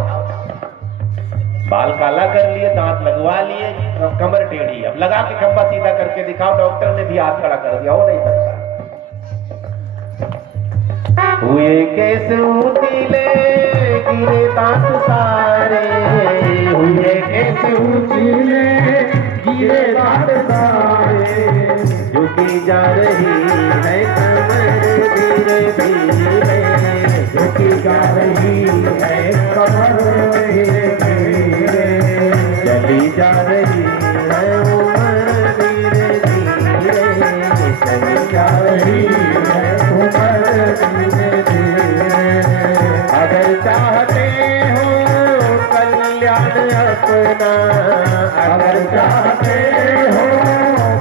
बाल काला कर लिए, दांत लगवा लिए, कमर टेढ़ी, अब लगा के खंबा सीधा करके दिखाओ। डॉक्टर ने भी हाथ खड़ा कर दिया, हो नहीं सकता। हुए केस ऊंचीले, गिरे दांत सारे। हुए केस ऊंचीले, गिरे दांत सारे। झुकी जा रही है कमर धीरे धीरे। झुकी जा रही है कमर धीरे धीरे। चली जा रही है उम्र धीरे धीरे। चली जा रही है उम्र धीरे धीरे। अगर चाहते हो कल्याण अपना, अगर चाहते हो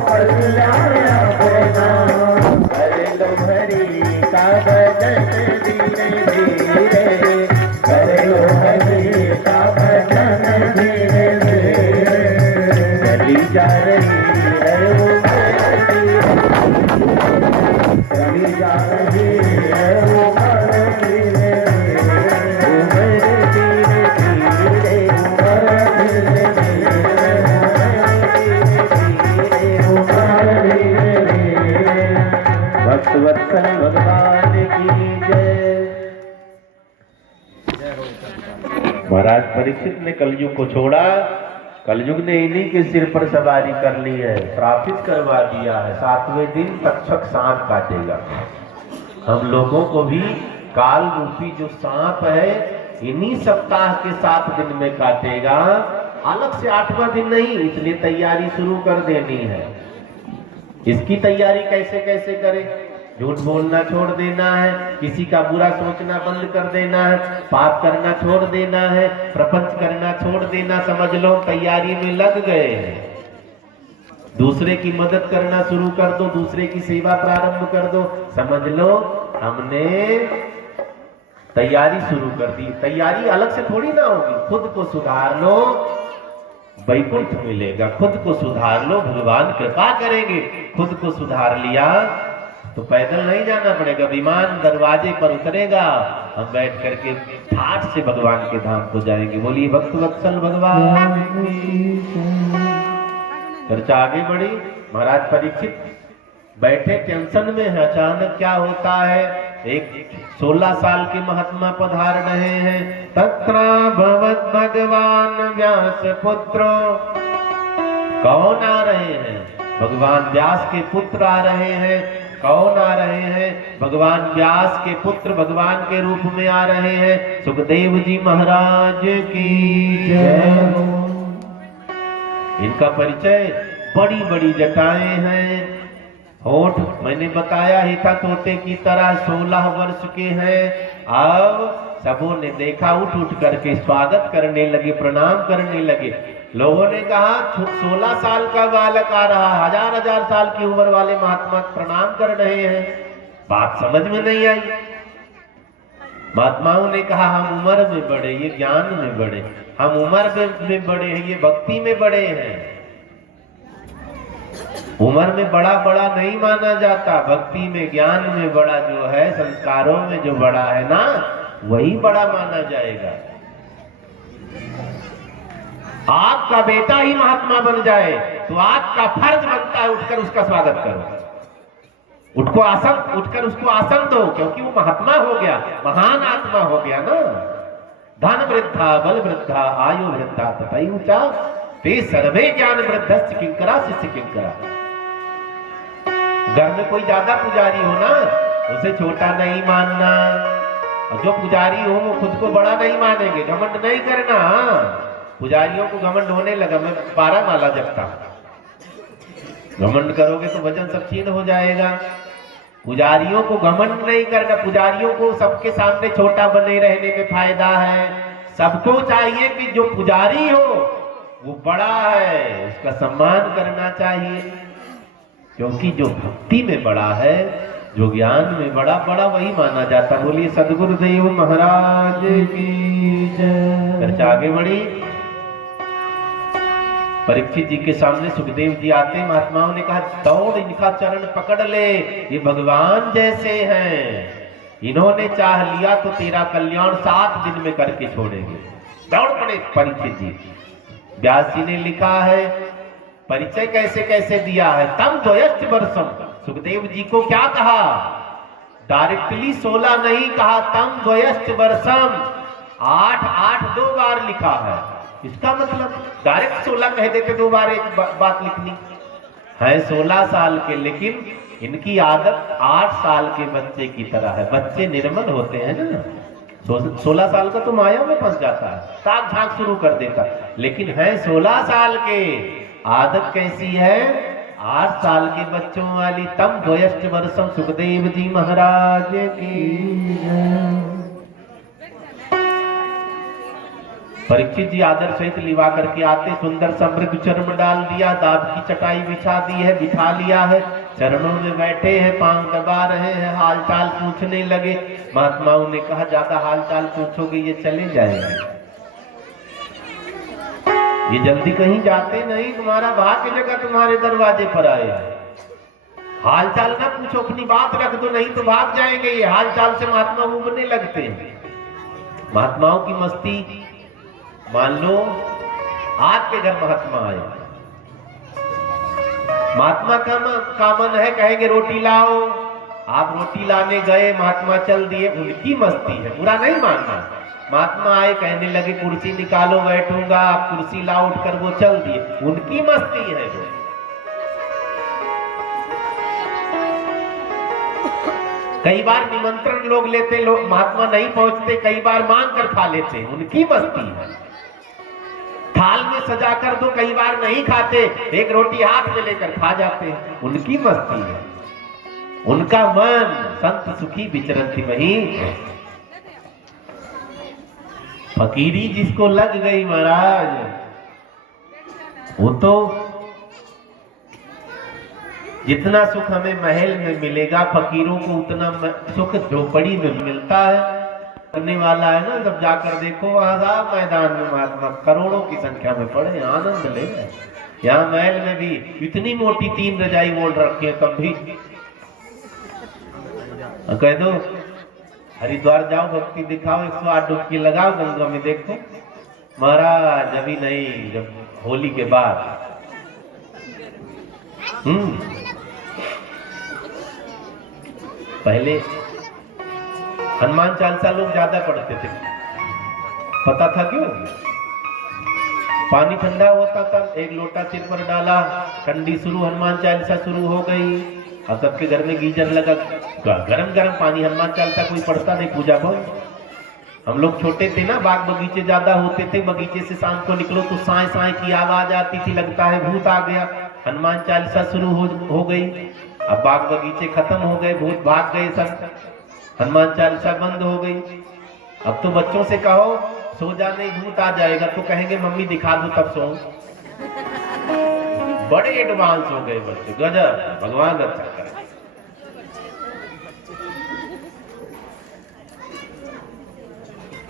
कल्याण अपना, करे लो हरि का भजन धीरे धीरे। करे लो हरि का भजन धीरे धीरे। चली जा रही है उम्र धीरे, चली जा रही है उम्र धीरे धीरे। उम्र धीरे धीरे, उम्र धीरे धीरे। भक्त वत्सल भगवान की जय। महाराज परीक्षित ने कलयुग को छोड़ा, कलयुग ने इन्हीं के सिर पर सवारी कर ली है, श्रापित करवा दिया है। 7वें दिन तक्षक सांप काटेगा। हम लोगों को भी काल रूपी जो सांप है इन्हीं सप्ताह के 7 दिन में काटेगा, अलग से 8वां दिन नहीं। इसलिए तैयारी शुरू कर देनी है। इसकी तैयारी कैसे कैसे करें? झूठ बोलना छोड़ देना है, किसी का बुरा सोचना बंद कर देना है, पाप करना छोड़ देना है, प्रपंच करना छोड़ देना। समझ लो तैयारी में लग गए हैं। दूसरे की मदद करना शुरू कर दो, दूसरे की सेवा प्रारंभ कर दो। समझ लो हमने तैयारी शुरू कर दी। तैयारी अलग से थोड़ी ना होगी, खुद को सुधार लो, वैकुंठ मिलेगा। खुद को सुधार लो, भगवान कृपा करेंगे। खुद को सुधार लिया तो पैदल नहीं जाना पड़ेगा, विमान दरवाजे पर उतरेगा, हम बैठ करके ठाठ से भगवान के धाम को जाएंगे। बोलिए भक्त वत्सल भगवान की। चर्चा आगे बढ़ी। महाराज परीक्षित बैठे टेंशन में है। अचानक क्या होता है, एक 16 साल के महात्मा पधार रहे हैं। तत्र भवत भगवान व्यास पुत्र। कौन आ रहे हैं? भगवान व्यास के पुत्र आ रहे हैं। कौन आ रहे हैं? भगवान व्यास के पुत्र भगवान के रूप में आ रहे हैं। सुखदेव जी महाराज की जय। इनका परिचय, बड़ी बड़ी जटाएं हैं, होठ मैंने बताया ही था तोते की तरह 16 वर्ष के हैं। अब सबों ने देखा, उठ उठ करके स्वागत करने लगे, प्रणाम करने लगे। लोगों ने कहा 16 साल का बालक आ रहा, हजार हजार साल की उम्र वाले महात्मा प्रणाम कर रहे हैं। बात समझ में नहीं आई। महात्माओं ने कहा हम उम्र में बड़े, ये ज्ञान में बड़े, हम उम्र में बड़े हैं, ये भक्ति में बड़े हैं। उम्र में बड़ा बड़ा नहीं माना जाता, भक्ति में ज्ञान में बड़ा जो है, संस्कारों में जो बड़ा है ना, वही बड़ा माना जाएगा। आपका बेटा ही महात्मा बन जाए तो आपका फर्ज बनता है उठकर उसका स्वागत करो, उठकर उसको आसन दो, क्योंकि वो महात्मा हो गया, महान आत्मा हो गया ना। धन वृद्धा बल वृद्धा आयु वृद्धा तथा ऊंचा ते सर्वे ज्ञान वृद्धस्य किंकरा शिष्य किंकरा। घर में कोई ज्यादा पुजारी हो ना, उसे छोटा नहीं मानना, और जो पुजारी हो वो खुद को बड़ा नहीं मानेंगे, घमंड नहीं करना। पुजारियों को घमंड होने लगा, मैं 12 माला जपता हूं। घमंड करोगे तो वजन सब छीन हो जाएगा। पुजारियों को घमंड नहीं करना, पुजारियों को सबके सामने छोटा बने रहने में फायदा है। सबको चाहिए कि जो पुजारी हो वो बड़ा है, उसका सम्मान करना चाहिए, क्योंकि जो भक्ति में बड़ा है, जो ज्ञान में बड़ा बड़ा वही माना जाता। बोलिए सदगुरुदेव महाराज की जय। चर्चा आगे बढ़ी। परीक्षित जी के सामने सुखदेव जी आते, महात्माओं ने कहा दौड़ इनका चरण पकड़ ले, ये भगवान जैसे हैं, इन्होंने चाह लिया तो तेरा कल्याण 7 दिन में करके छोड़ेंगे। दौड़ पड़े परीक्षित जी। व्यास जी ने लिखा है, परिचय कैसे कैसे दिया है। तम द्वयश्च वर्षम, सुखदेव जी को क्या कहा, डायरेक्टली 16 नहीं कहा, तम द्वयश्च वर्षम, 8 2 बार लिखा है। इसका मतलब डायरेक्ट 16 कह देते, 2 बार एक बात लिखनी है। 16 साल के, लेकिन इनकी आदत 8 साल के बच्चे की तरह है। बच्चे निर्मल होते हैं ना, 16 साल का तो माया में फंस जाता है, ताक झाक शुरू कर देता, लेकिन है 16 साल के। आदत कैसी है, 8 साल के बच्चों वाली। तम द्वयश्च वर्षम, सुखदेव जी महाराज की। परीक्षित जी आदर सहित लिवा करके आते, सुंदर समृद्ध चर्म डाल दिया, दाब की चटाई बिछा दी है, बिठा लिया है, चरणों में बैठे हैं, पांव दबा रहे हैं, हाल चाल पूछने लगे। महात्माओं ने कहा ज्यादा हाल चाल पूछोगे ये चले जाएंगे, ये जल्दी कहीं जाते नहीं, तुम्हारा भाग्य जगह तुम्हारे दरवाजे पर आए। हाल चाल ना पूछो, अपनी बात रख दो, नहीं तो भाग जाएंगे। ये हाल चाल से महात्मा उबने लगते हैं। महात्माओं की मस्ती, मान लो आपके घर महात्मा आए, महात्मा का मन है, कहेंगे रोटी लाओ, आप रोटी लाने गए, महात्मा चल दिए, उनकी मस्ती है, बुरा नहीं मानना। महात्मा आए, कहने लगे कुर्सी निकालो बैठूंगा, आप कुर्सी लाओ, उठकर वो चल दिए, उनकी मस्ती है वो। कई बार निमंत्रण लोग लेते, लोग महात्मा नहीं पहुंचते, कई बार मांग कर खा लेते, उनकी मस्ती है। थाल में सजा कर दो, कई बार नहीं खाते, एक रोटी हाथ में लेकर खा जाते हैं, उनकी मस्ती है। उनका मन संत सुखी विचरती वही। फकीरी जिसको लग गई महाराज, वो तो जितना सुख हमें महल में मिलेगा, फकीरों को उतना सुख झोपड़ी में मिलता है। करने वाला है ना, जब जाकर देखो वहां मैदान में महात्मा करोड़ों की संख्या में पड़े, आनंद ले। यहाँ महल में भी इतनी मोटी 3 रजाई बोल रखी है, तब भी कह दो हरिद्वार जाओ, भक्ति दिखाओ, 108 डुबकी लगाओ गंगा में, देखो महाराज अभी नहीं, जब होली के बाद। पहले हनुमान चालीसा लोग ज्यादा पढ़ते थे, पता था क्यों? पानी ठंडा होता था, 1 लोटा सिर पर डाला, ठंडी शुरू, हनुमान चालीसा शुरू हो गई। अब सबके घर में गीजर लगा, गरम गरम पानी, हनुमान चालीसा कोई पढ़ता नहीं, पूजा बहुत। हम लोग छोटे थे ना, बाग बगीचे ज्यादा होते थे, बगीचे से शाम को निकलो तो साए साए की आवाज आती थी, लगता है भूत आ गया। हनुमान चालीसा शुरू हो गई। अब बाग बगीचे खत्म हो गए, भूत भाग गए, सब हनुमान चालीसा बंद हो गई। अब तो बच्चों से कहो सो जा, नहीं भूत आ जाएगा, तो कहेंगे मम्मी दिखा दो तब सो। बड़े एडवांस हो गए बच्चे, गजब, भगवान रक्षा करे।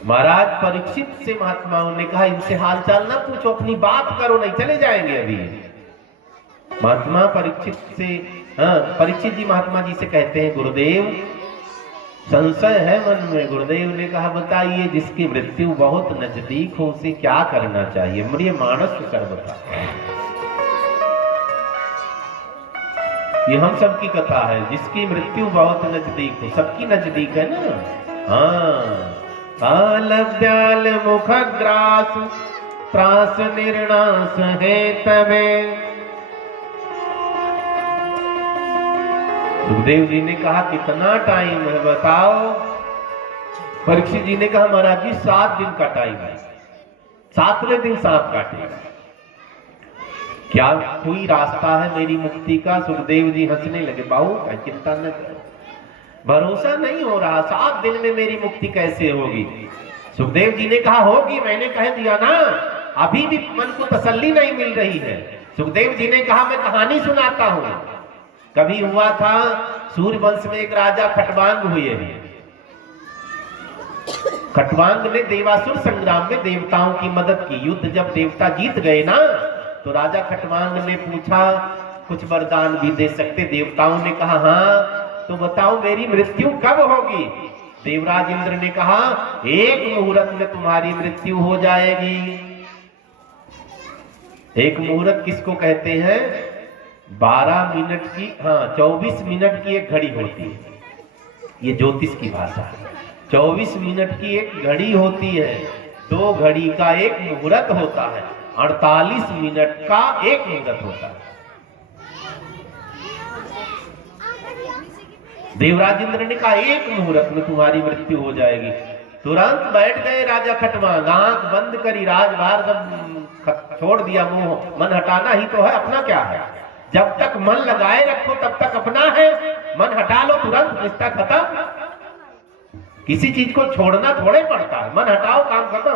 महाराज परीक्षित से महात्माओं ने कहा इनसे हालचाल ना पूछो, अपनी बात करो, नहीं चले जाएंगे अभी। महात्मा परीक्षित से, परीक्षित जी महात्मा जी से कहते हैं गुरुदेव संशय है मन में। गुरुदेव ने कहा बताइए, जिसकी मृत्यु बहुत नजदीक हो उसे क्या करना चाहिए? मरिय मानस सर्वथा, ये हम सबकी कथा है। जिसकी मृत्यु बहुत नजदीक हो, सबकी नजदीक है ना। हाँ, काल ब्याल मुख ग्रास त्रास निर्णास है तबे। सुखदेव जी ने कहा कितना टाइम है बताओ? परीक्षित जी ने कहा महाराज जी 7 दिन का टाइम है, 7वें दिन सांप काटेगा। क्या कोई रास्ता है मेरी मुक्ति का? सुखदेव जी हंसने लगे, बाबू चिंता न करो, भरोसा नहीं हो रहा, 7 दिन में मेरी मुक्ति कैसे होगी? सुखदेव जी ने कहा होगी, मैंने कह दिया ना, अभी भी मन को तसल्ली नहीं मिल रही है। सुखदेव जी ने कहा मैं कहानी सुनाता हूं। कभी हुआ था सूर्य वंश में एक राजा खटवांग हुए हैं। खटवांग ने देवासुर संग्राम में देवताओं की मदद की। युद्ध जब देवता जीत गए ना, तो राजा खटवांग ने पूछा कुछ वरदान भी दे सकते? देवताओं ने कहा हाँ, तो बताओ मेरी मृत्यु कब होगी? देवराज इंद्र ने कहा 1 मुहूर्त में तुम्हारी मृत्यु हो जाएगी। 1 मुहूर्त किसको कहते हैं? 12 मिनट की, 24 मिनट की एक घड़ी होती है, ये ज्योतिष की भाषा है। 24 मिनट की एक घड़ी होती है, 2 घड़ी का 1 मुहूर्त होता है, 48 मिनट का 1 मुहूर्त होता है। देवराज इंद्र ने कहा 1 मुहूर्त में तुम्हारी मृत्यु हो जाएगी। तुरंत बैठ गए राजा खटवांग, आंख बंद करी, राजभार सब छोड़ दिया, मुंह मन हटाना ही तो है, अपना क्या है? जब तक मन लगाए रखो तब तक अपना है, मन हटा लो तुरंत रिश्ता खत्म। किसी चीज को छोड़ना थोड़े पड़ता है, मन हटाओ काम खत्म।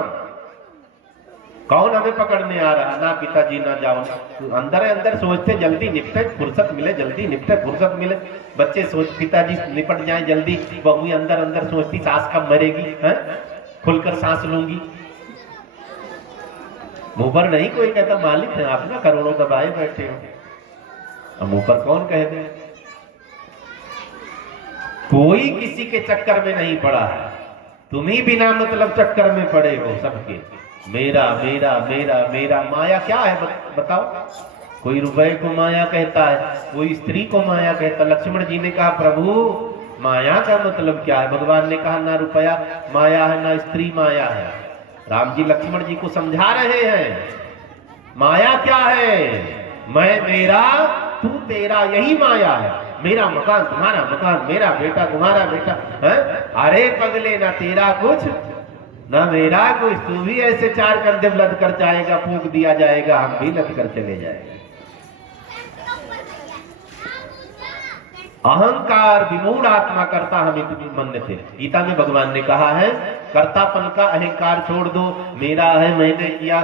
कौन हमें पकड़ने आ रहा? ना पिताजी ना जाओ, अंदर अंदर सोचते जल्दी निपटे फुर्सत मिले, जल्दी निपटे फुर्सत मिले। बच्चे सोच पिताजी निपट जाए जल्दी, बहू अंदर अंदर सोचती सास कब मरेगी, है खुलकर सांस लूंगी। मुंह पर नहीं कोई कहता मालिक है आप ना, करोड़ों दबाए बैठे हो, अब मुंह पर कौन कह दे? कोई किसी के चक्कर में नहीं पड़ा है, तुम ही बिना मतलब चक्कर में पड़े हो सबके। मेरा मेरा मेरा मेरा, माया क्या है बताओ? कोई रुपए को माया कहता है, कोई स्त्री को माया कहता। लक्ष्मण जी ने कहा प्रभु माया का मतलब क्या है? भगवान ने कहा ना रुपया माया है ना स्त्री माया है। राम जी लक्ष्मण जी को समझा रहे हैं माया क्या है। मैं मेरा तू तेरा, यही माया है। मेरा मकान तुम्हारा मकान, मेरा बेटा तुम्हारा बेटा है। अरे पगले ना तेरा कुछ ना मेरा कुछ, तू भी ऐसे 4 कंधे लद कर जाएगा, फूंक दिया जाएगा, हम भी लद कर चले जाएंगे। अहंकार विमूढ़ आत्मा करता हमें मन थे। गीता में भगवान ने कहा है कर्तापन का अहंकार छोड़ दो, मेरा है मैंने किया,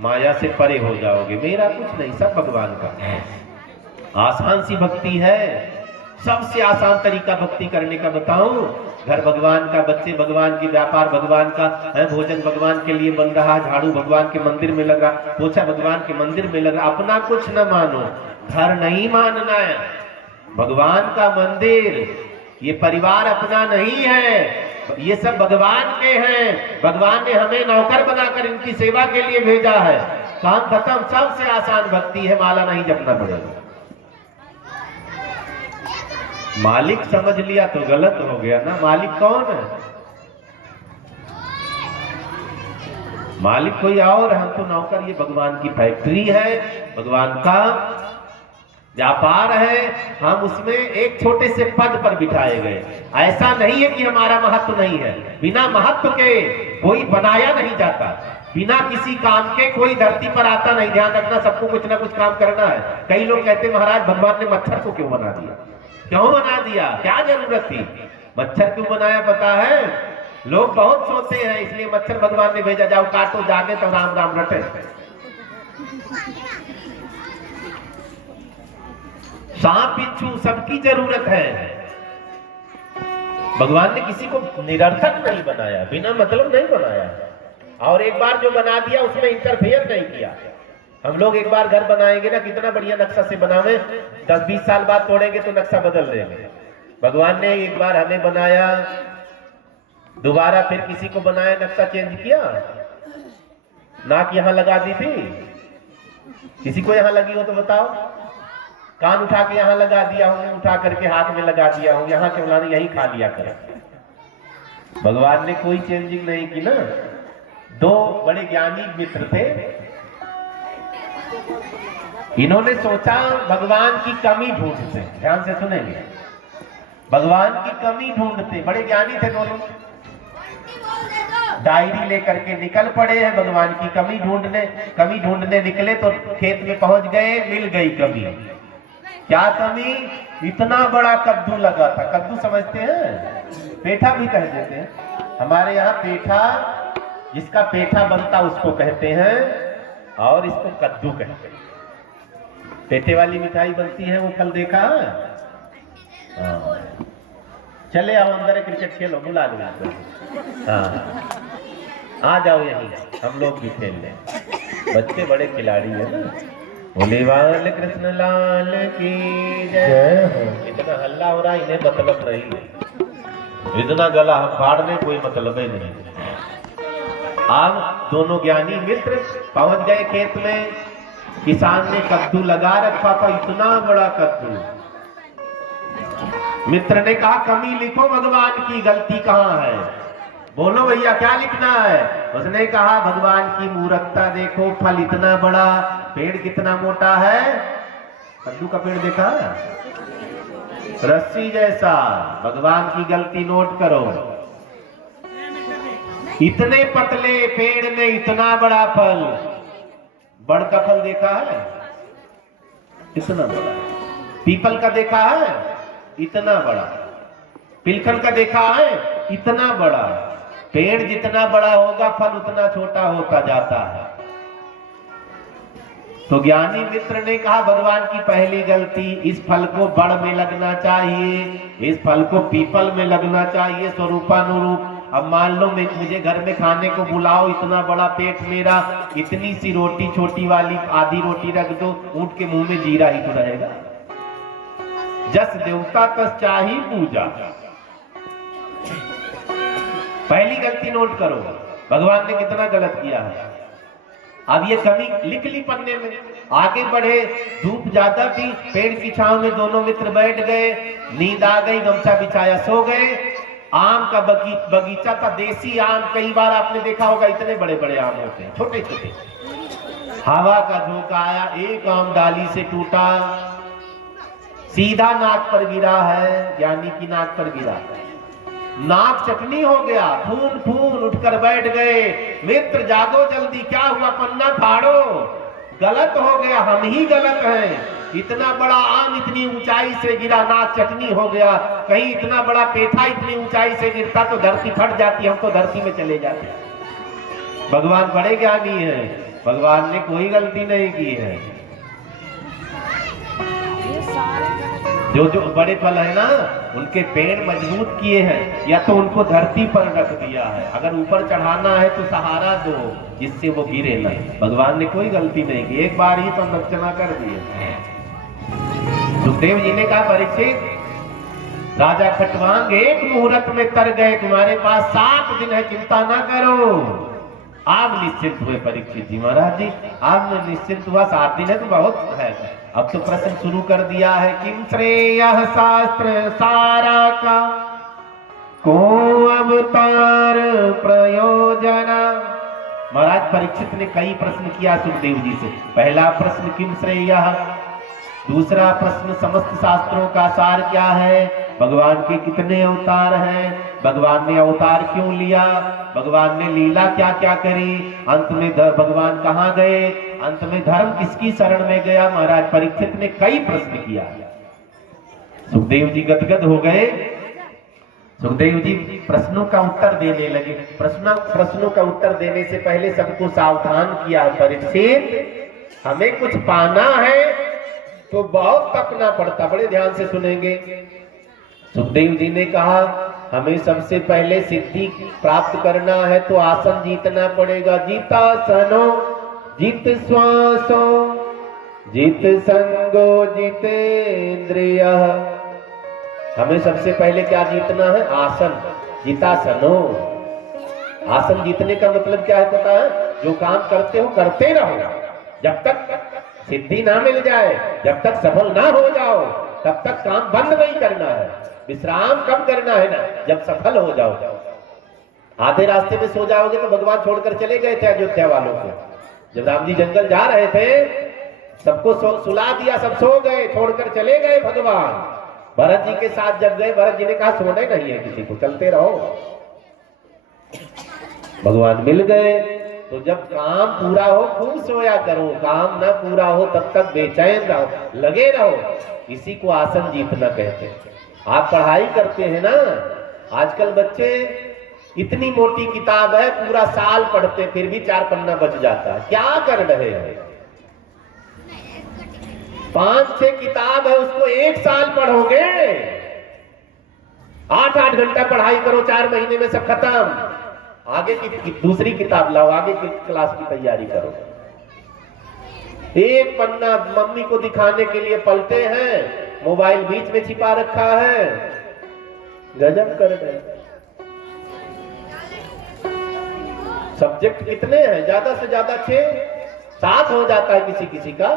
माया से परे हो जाओगे। मेरा कुछ नहीं, सब भगवान का है। आसान सी भक्ति है, सबसे आसान तरीका भक्ति करने का बताऊं? घर भगवान का, बच्चे भगवान की, व्यापार भगवान का है, भोजन भगवान के लिए बन रहा, झाड़ू भगवान के मंदिर में लगा, पोछा भगवान के मंदिर में लगा। अपना कुछ न मानो, घर नहीं मानना है, भगवान का मंदिर, ये परिवार अपना नहीं है, ये सब भगवान के हैं। भगवान ने हमें नौकर बनाकर इनकी सेवा के लिए भेजा है। काम खत्म। सबसे आसान भक्ति है, माला नहीं जपना पड़ेगा। मालिक समझ लिया तो गलत हो गया ना। मालिक कौन है? मालिक कोई और, हम तो नौकर। ये भगवान की फैक्ट्री है, भगवान का व्यापार है, हम उसमें एक छोटे से पद पर बिठाए गए। ऐसा नहीं है कि हमारा महत्व नहीं है, बिना महत्व के कोई बनाया नहीं जाता। बिना किसी काम के कोई धरती पर आता नहीं। ध्यान रखना, सबको कुछ ना कुछ काम करना है। कई लोग कहते महाराज भगवान ने मच्छर को क्यों बना दिया, क्यों बना दिया, क्या जरूरत थी? मच्छर क्यों बनाया पता है? लोग बहुत सोते हैं इसलिए मच्छर भगवान ने भेजा, जाओ काटो, जागे तो राम राम रटे। सांप बिच्छू सबकी जरूरत है। भगवान ने किसी को निरर्थक नहीं बनाया, बिना मतलब नहीं बनाया। और एक बार जो बना दिया उसमें इंटरफेयर नहीं किया। हम लोग एक बार घर बनाएंगे ना, कितना बढ़िया नक्शा से बनावे, 10-20 साल बाद तोड़ेंगे तो नक्शा बदल देंगे। भगवान ने एक बार हमें बनाया, दोबारा फिर किसी को बनाया, नक्शा चेंज किया। नाक यहां लगा दी थी, किसी को यहां लगी हो तो बताओ। कान उठा के यहां लगा दिया हूं, उठा करके हाथ में लगा दिया हूं, यहां क्यों लाने, यही खा लिया कर। भगवान ने कोई चेंजिंग नहीं की ना। दो बड़े ज्ञानी मित्र थे, इन्होंने सोचा भगवान की कमी ढूंढते। ध्यान से सुनेंगे, भगवान की कमी ढूंढते, बड़े ज्ञानी थे दोनों। डायरी लेकर के निकल पड़े हैं भगवान की कमी ढूंढने निकले तो खेत में पहुंच गए, मिल गई कमी। क्या कमी? इतना बड़ा कद्दू लगा था। कद्दू समझते हैं? पेठा भी कह देते हैं हमारे यहाँ। पेठा, जिसका पेठा बनता उसको कहते हैं और इसको कद्दू कहते हैं। पेठे वाली मिठाई बनती है, वो कल देखा है? हाँ। चले आओ अंदर, क्रिकेट खेलो, बुला लो। हाँ, आ जाओ यहीं, हम लोग भी खेल लें। बच्चे बड़े खिलाड़ी है ना। बोले बाल कृष्ण लाल की जय। इतना हल्ला हो रहा, इन्हें मतलब नहीं, इतना गला हम फाड़ने कोई मतलब ही नहीं। अब दोनों ज्ञानी मित्र पहुंच गए खेत में। किसान ने कद्दू लगा रखा था, इतना बड़ा कद्दू। मित्र ने कहा कमी लिखो, भगवान की गलती कहाँ है? बोलो भैया क्या लिखना है? उसने कहा भगवान की मूर्खता देखो, फल इतना बड़ा, पेड़ कितना मोटा है। कद्दू का पेड़ देखा, रस्सी जैसा। भगवान की गलती नोट करो, इतने पतले पेड़ में इतना बड़ा फल। बड़ का फल देखा है? इतना बड़ा। पीपल का देखा है? इतना बड़ा। पिलखन का देखा है? इतना बड़ा। पेड़ जितना बड़ा होगा फल उतना छोटा होता जाता है। तो ज्ञानी मित्र ने कहा भगवान की पहली गलती, इस फल को बड़ में लगना चाहिए, इस फल को पीपल में लगना चाहिए स्वरूपानुरूप। अब मान लो मुझे घर में खाने को बुलाओ, इतना बड़ा पेट मेरा, इतनी सी रोटी छोटी वाली आधी रोटी रख दो, ऊंट के मुंह में जीरा ही तो रहेगा। जस देवता तस चाही पूजा। पहली गलती नोट करो, भगवान ने कितना गलत किया है। अब ये कमी लिख ली पन्ने में। आगे बढ़े, धूप ज्यादा थी, पेड़ की छांव में दोनों मित्र बैठ गए। नींद आ गई, गमछा बिछाया, सो गए। आम का बगीचा था, देसी आम। कई बार आपने देखा होगा, इतने बड़े बड़े आम होते हैं, छोटे छोटे। हवा का झोंका आया, एक आम डाली से टूटा, सीधा नाक पर गिरा है। ज्ञानी की नाक पर गिरा, नाक चटनी हो गया, फून फून उठकर बैठ गए। मित्र जागो जल्दी, क्या हुआ? पन्ना फाड़ो, गलत हो गया, हम ही गलत हैं। इतना बड़ा आम इतनी ऊंचाई से गिरा, नाक चटनी हो गया। कहीं इतना बड़ा पेठा इतनी ऊंचाई से गिरता तो धरती फट जाती, हम तो धरती में चले जाते। भगवान बड़े ज्ञानी हैं, भगवान ने कोई गलती नहीं की है। जो जो बड़े फल है ना, उनके पेड़ मजबूत किए हैं, या तो उनको धरती पर रख दिया है। अगर ऊपर चढ़ाना है तो सहारा दो जिससे वो गिरे नहीं। भगवान ने कोई गलती नहीं की, एक बार ही संरचना कर दी। सुखदेव जी ने कहा परीक्षित, राजा खटवांग एक मुहूर्त में तर गए, तुम्हारे पास 7 दिन है, चिंता ना करो। आप निश्चिंत हुए परीक्षित जी। महाराज जी आप निश्चिंत हुआ, 7 दिन है तो बहुत है। अब तो प्रश्न शुरू कर दिया है, किम श्रेयः शास्त्र सारा का, को अवतार प्रयोजन। महाराज परीक्षित ने कई प्रश्न किया सुखदेव जी से। पहला प्रश्न किम श्रेयः, दूसरा प्रश्न समस्त शास्त्रों का सार क्या है, भगवान के कितने अवतार हैं, भगवान ने अवतार क्यों लिया, भगवान ने लीला क्या क्या करी, अंत में भगवान कहाँ गए, अंत में धर्म किसकी शरण में गया। महाराज परीक्षित ने कई प्रश्न किया। सुखदेव जी गदगद हो गए। सुखदेव जी प्रश्नों का उत्तर देने लगे। प्रश्नों का उत्तर देने से पहले सबको सावधान किया, परीक्षित हमें कुछ पाना है तो बहुत तपना पड़ता। बड़े ध्यान से सुनेंगे। सुखदेव जी ने कहा हमें सबसे पहले सिद्धि प्राप्त करना है तो आसन जीतना पड़ेगा। जीतासनो जित श्वासो जित संगो जितेंद्रिय। हमें सबसे पहले क्या जीतना है, आसन। जीतासनो, आसन जीतने का मतलब क्या है पता है, जो काम करते हो करते रहो जब तक सिद्धि ना मिल जाए, जब तक सफल ना हो जाओ तब तक काम बंद नहीं करना है। विश्राम कब करना है ना, जब सफल हो जाओ। आधे रास्ते में सो जाओगे तो भगवान छोड़कर चले गए थे अयोध्या वालों को। जब राम जी जंगल जा रहे थे सबको सुला दिया, सब सो गए, छोड़कर चले गए भगवान। भरत जी के साथ जब गए, भरत जी ने कहा सोने नहीं है किसी को, चलते रहो। भगवान मिल गए। तो जब काम पूरा हो खूब सोया करो, काम ना पूरा हो तब तक बेचैन रहो, लगे रहो। इसी को आसन जीतना कहते हैं। आप पढ़ाई करते हैं ना, आजकल बच्चे इतनी मोटी किताब है पूरा साल पढ़ते फिर भी 4 पन्ना बच जाता है। क्या कर रहे हैं, 5-6 किताब है उसको 1 साल पढ़ोगे, 8-8 घंटा पढ़ाई करो, 4 महीने में सब खत्म। आगे की दूसरी किताब लाओ, आगे की क्लास की तैयारी करो। 1 पन्ना मम्मी को दिखाने के लिए पलटे हैं, मोबाइल बीच में छिपा रखा है, गजब कर रहे। सब्जेक्ट कितने हैं, ज्यादा से ज्यादा 6-7 हो जाता है किसी किसी का।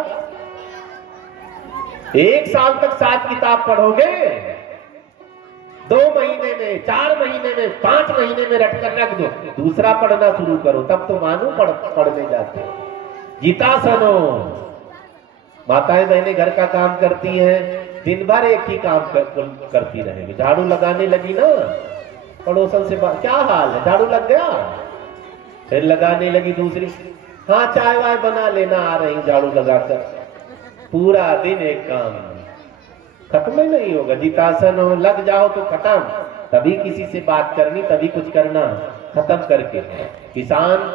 1 साल तक 7 किताब पढ़ोगे, 2 महीने में, 4 महीने में, 5 महीने में रट कर रख दो, दूसरा पढ़ना शुरू करो, तब तो मानो पढ़ने जाते हो। जीतासनो, माताएं बहनें घर का काम करती हैं, दिन भर एक ही काम करती रहेंगी। झाड़ू लगाने लगी ना, पड़ोसन से क्या हाल है, झाड़ू लग गया, फिर लगाने लगी दूसरी, हाँ चाय वाय बना लेना, आ रही झाड़ू लगाकर। पूरा दिन एक काम, खत्म ही नहीं होगा। जीतासन हो, लग जाओ तो खत्म, तभी किसी से बात करनी, तभी कुछ करना, खत्म करके। किसान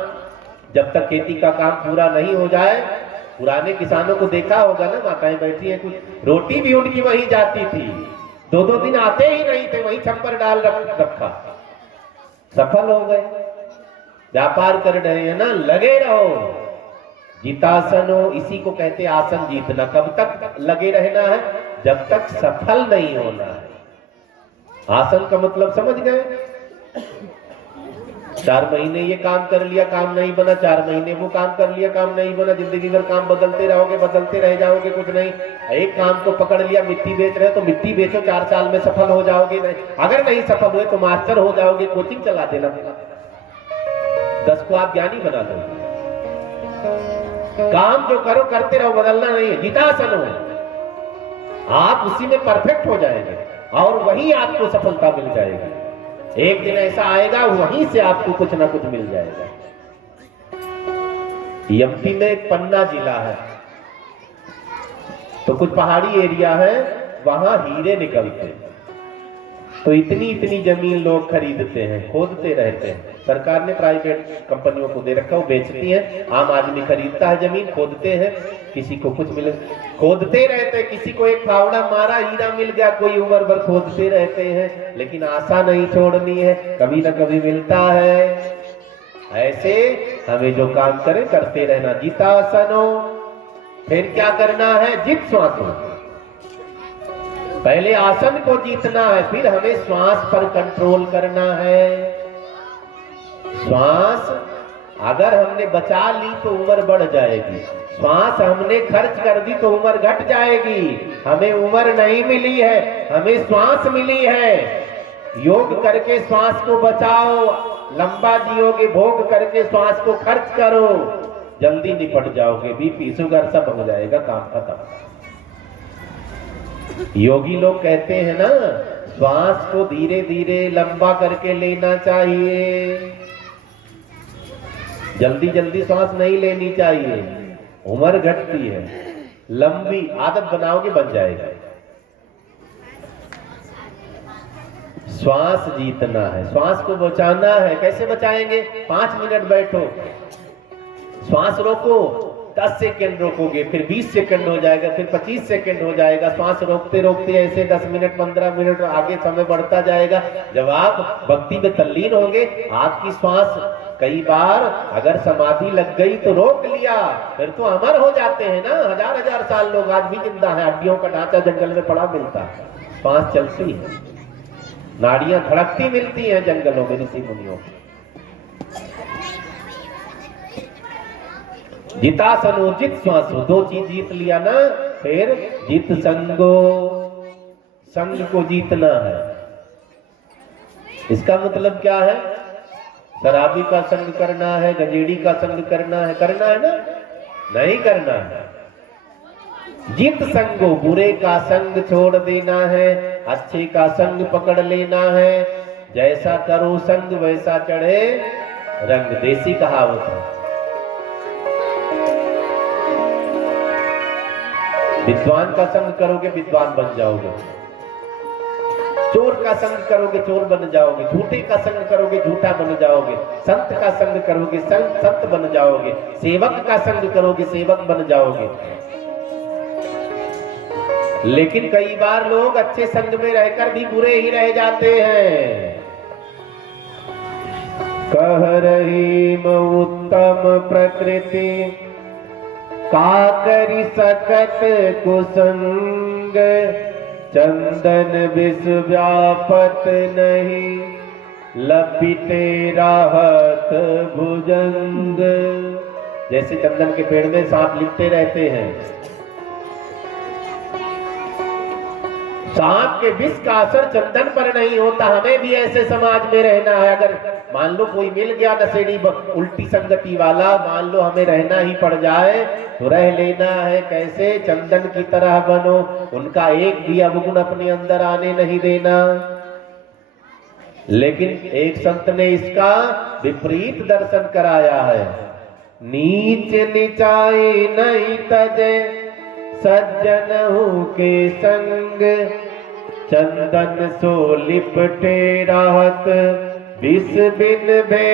जब तक खेती का काम पूरा नहीं हो जाए, पुराने किसानों को देखा होगा ना, माताएं बैठी हैं, कुछ रोटी भी उनकी वहीं जाती थी, 2-2 दिन आते ही नहीं थे, वहीं छप्पर डाल रखा। सफल हो गए, व्यापार कर रहे हैं ना, लगे रहो। जीतासनो, इसी को कहते आसन जीतना। कब तक लगे रहना है, जब तक सफल नहीं होना है। आसन का मतलब समझ गए, 4 महीने ये काम कर लिया, काम नहीं बना, 4 महीने वो काम कर लिया, काम नहीं बना, जिंदगी भर काम बदलते रहोगे, बदलते रह जाओगे, कुछ नहीं। एक काम को पकड़ लिया, मिट्टी बेच रहे तो मिट्टी बेचो, 4 साल में सफल हो जाओगे। नहीं, अगर नहीं सफल हुए तो मास्टर हो जाओगे, कोचिंग चला देना, 10 को आप ज्ञानी बना दोगे। काम जो करो करते रहो, बदलना नहीं है। जीतासन हो, आप उसी में परफेक्ट हो जाएंगे और वहीं आपको सफलता मिल जाएगी। एक दिन ऐसा आएगा वहीं से आपको कुछ ना कुछ मिल जाएगा। एमपी में एक पन्ना जिला है, तो कुछ पहाड़ी एरिया है, वहां हीरे निकलते हैं। तो इतनी इतनी जमीन लोग खरीदते हैं, खोदते रहते हैं। सरकार ने प्राइवेट कंपनियों को दे रखा, वो बेचती हैं, आम आदमी खरीदता है जमीन, खोदते हैं, किसी को कुछ मिले, खोदते रहते हैं। किसी को एक फावड़ा मारा, हीरा मिल गया, कोई उम्र भर खोदते रहते हैं, लेकिन आशा नहीं छोड़नी है, कभी ना कभी मिलता है। ऐसे हमें जो काम करें करते रहना। जीतासनो, फिर क्या करना है, जित श्वासो। पहले आसन को जीतना है, फिर हमें श्वास पर कंट्रोल करना है। श्वास अगर हमने बचा ली तो उम्र बढ़ जाएगी, श्वास हमने खर्च कर दी तो उम्र घट जाएगी। हमें उम्र नहीं मिली है, हमें श्वास मिली है। योग करके श्वास को बचाओ, लंबा जियोगे, भोग करके श्वास को खर्च करो, जल्दी निपट जाओगे, बीपी शुगर सब हो जाएगा, काम खत्म। योगी लोग कहते हैं ना, श्वास को धीरे धीरे लंबा करके लेना चाहिए। जल्दी जल्दी श्वास नहीं लेनी चाहिए, उम्र घटती है। लंबी आदत बनाओगे बन जाएगा। श्वास जीतना है, श्वास को बचाना है। कैसे बचाएंगे? 5 मिनट बैठो, श्वास रोको, 10 सेकंड रोकोगे, फिर 20 सेकंड हो जाएगा, फिर 25 सेकंड हो जाएगा। श्वास रोकते रोकते ऐसे 10 मिनट 15 मिनट आगे समय बढ़ता जाएगा। जब आप भक्ति में तल्लीन होंगे, आपकी श्वास कई बार अगर समाधि लग गई तो रोक लिया, फिर तो अमर हो जाते हैं ना। हजार हजार साल लोग आज भी जिंदा है, हड्डियों का ढांचा जंगल में पड़ा मिलता है। श्वास चलती है, नाड़ियां धड़कती मिलती हैं जंगलों में ऋषि मुनियों की। जितासनोजित श्वास, 2 चीज जीत लिया ना, फिर जित संगो, संग को जीतना है। इसका मतलब क्या है? शराबी का संग करना है, गंजेड़ी का संग करना है ना? नहीं करना है। जित संगो, बुरे का संग छोड़ देना है, अच्छे का संग पकड़ लेना है। जैसा करो संग वैसा चढ़े रंग, देसी कहावत है। विद्वान का संग करोगे विद्वान बन जाओगे, चोर का संग करोगे चोर बन जाओगे, झूठे का संग करोगे झूठा बन जाओगे, संत का संग करोगे संत बन जाओगे, सेवक का संग करोगे सेवक बन जाओगे। लेकिन कई बार लोग अच्छे संग में रहकर भी बुरे ही रह जाते हैं। कह रही उत्तम प्रकृति, का करी सकत कुसंग, चंदन विष व्यापत नहीं, लपिटे राहत भुजंग। जैसे चंदन के पेड़ में सांप लिपटे रहते हैं, सांप के विष का असर चंदन पर नहीं होता। हमें भी ऐसे समाज में रहना है। अगर मान लो कोई मिल गया नशेड़ी उल्टी संगति वाला, मान लो हमें रहना ही पड़ जाए तो रह लेना है। कैसे? चंदन की तरह बनो, उनका एक भी अवगुण अपने अंदर आने नहीं देना। लेकिन एक संत ने इसका विपरीत दर्शन कराया है। नीच नीचाई नहीं तजे, सज्जनहु के संग, चंदन सो लिपटे राहत, विष बिन भे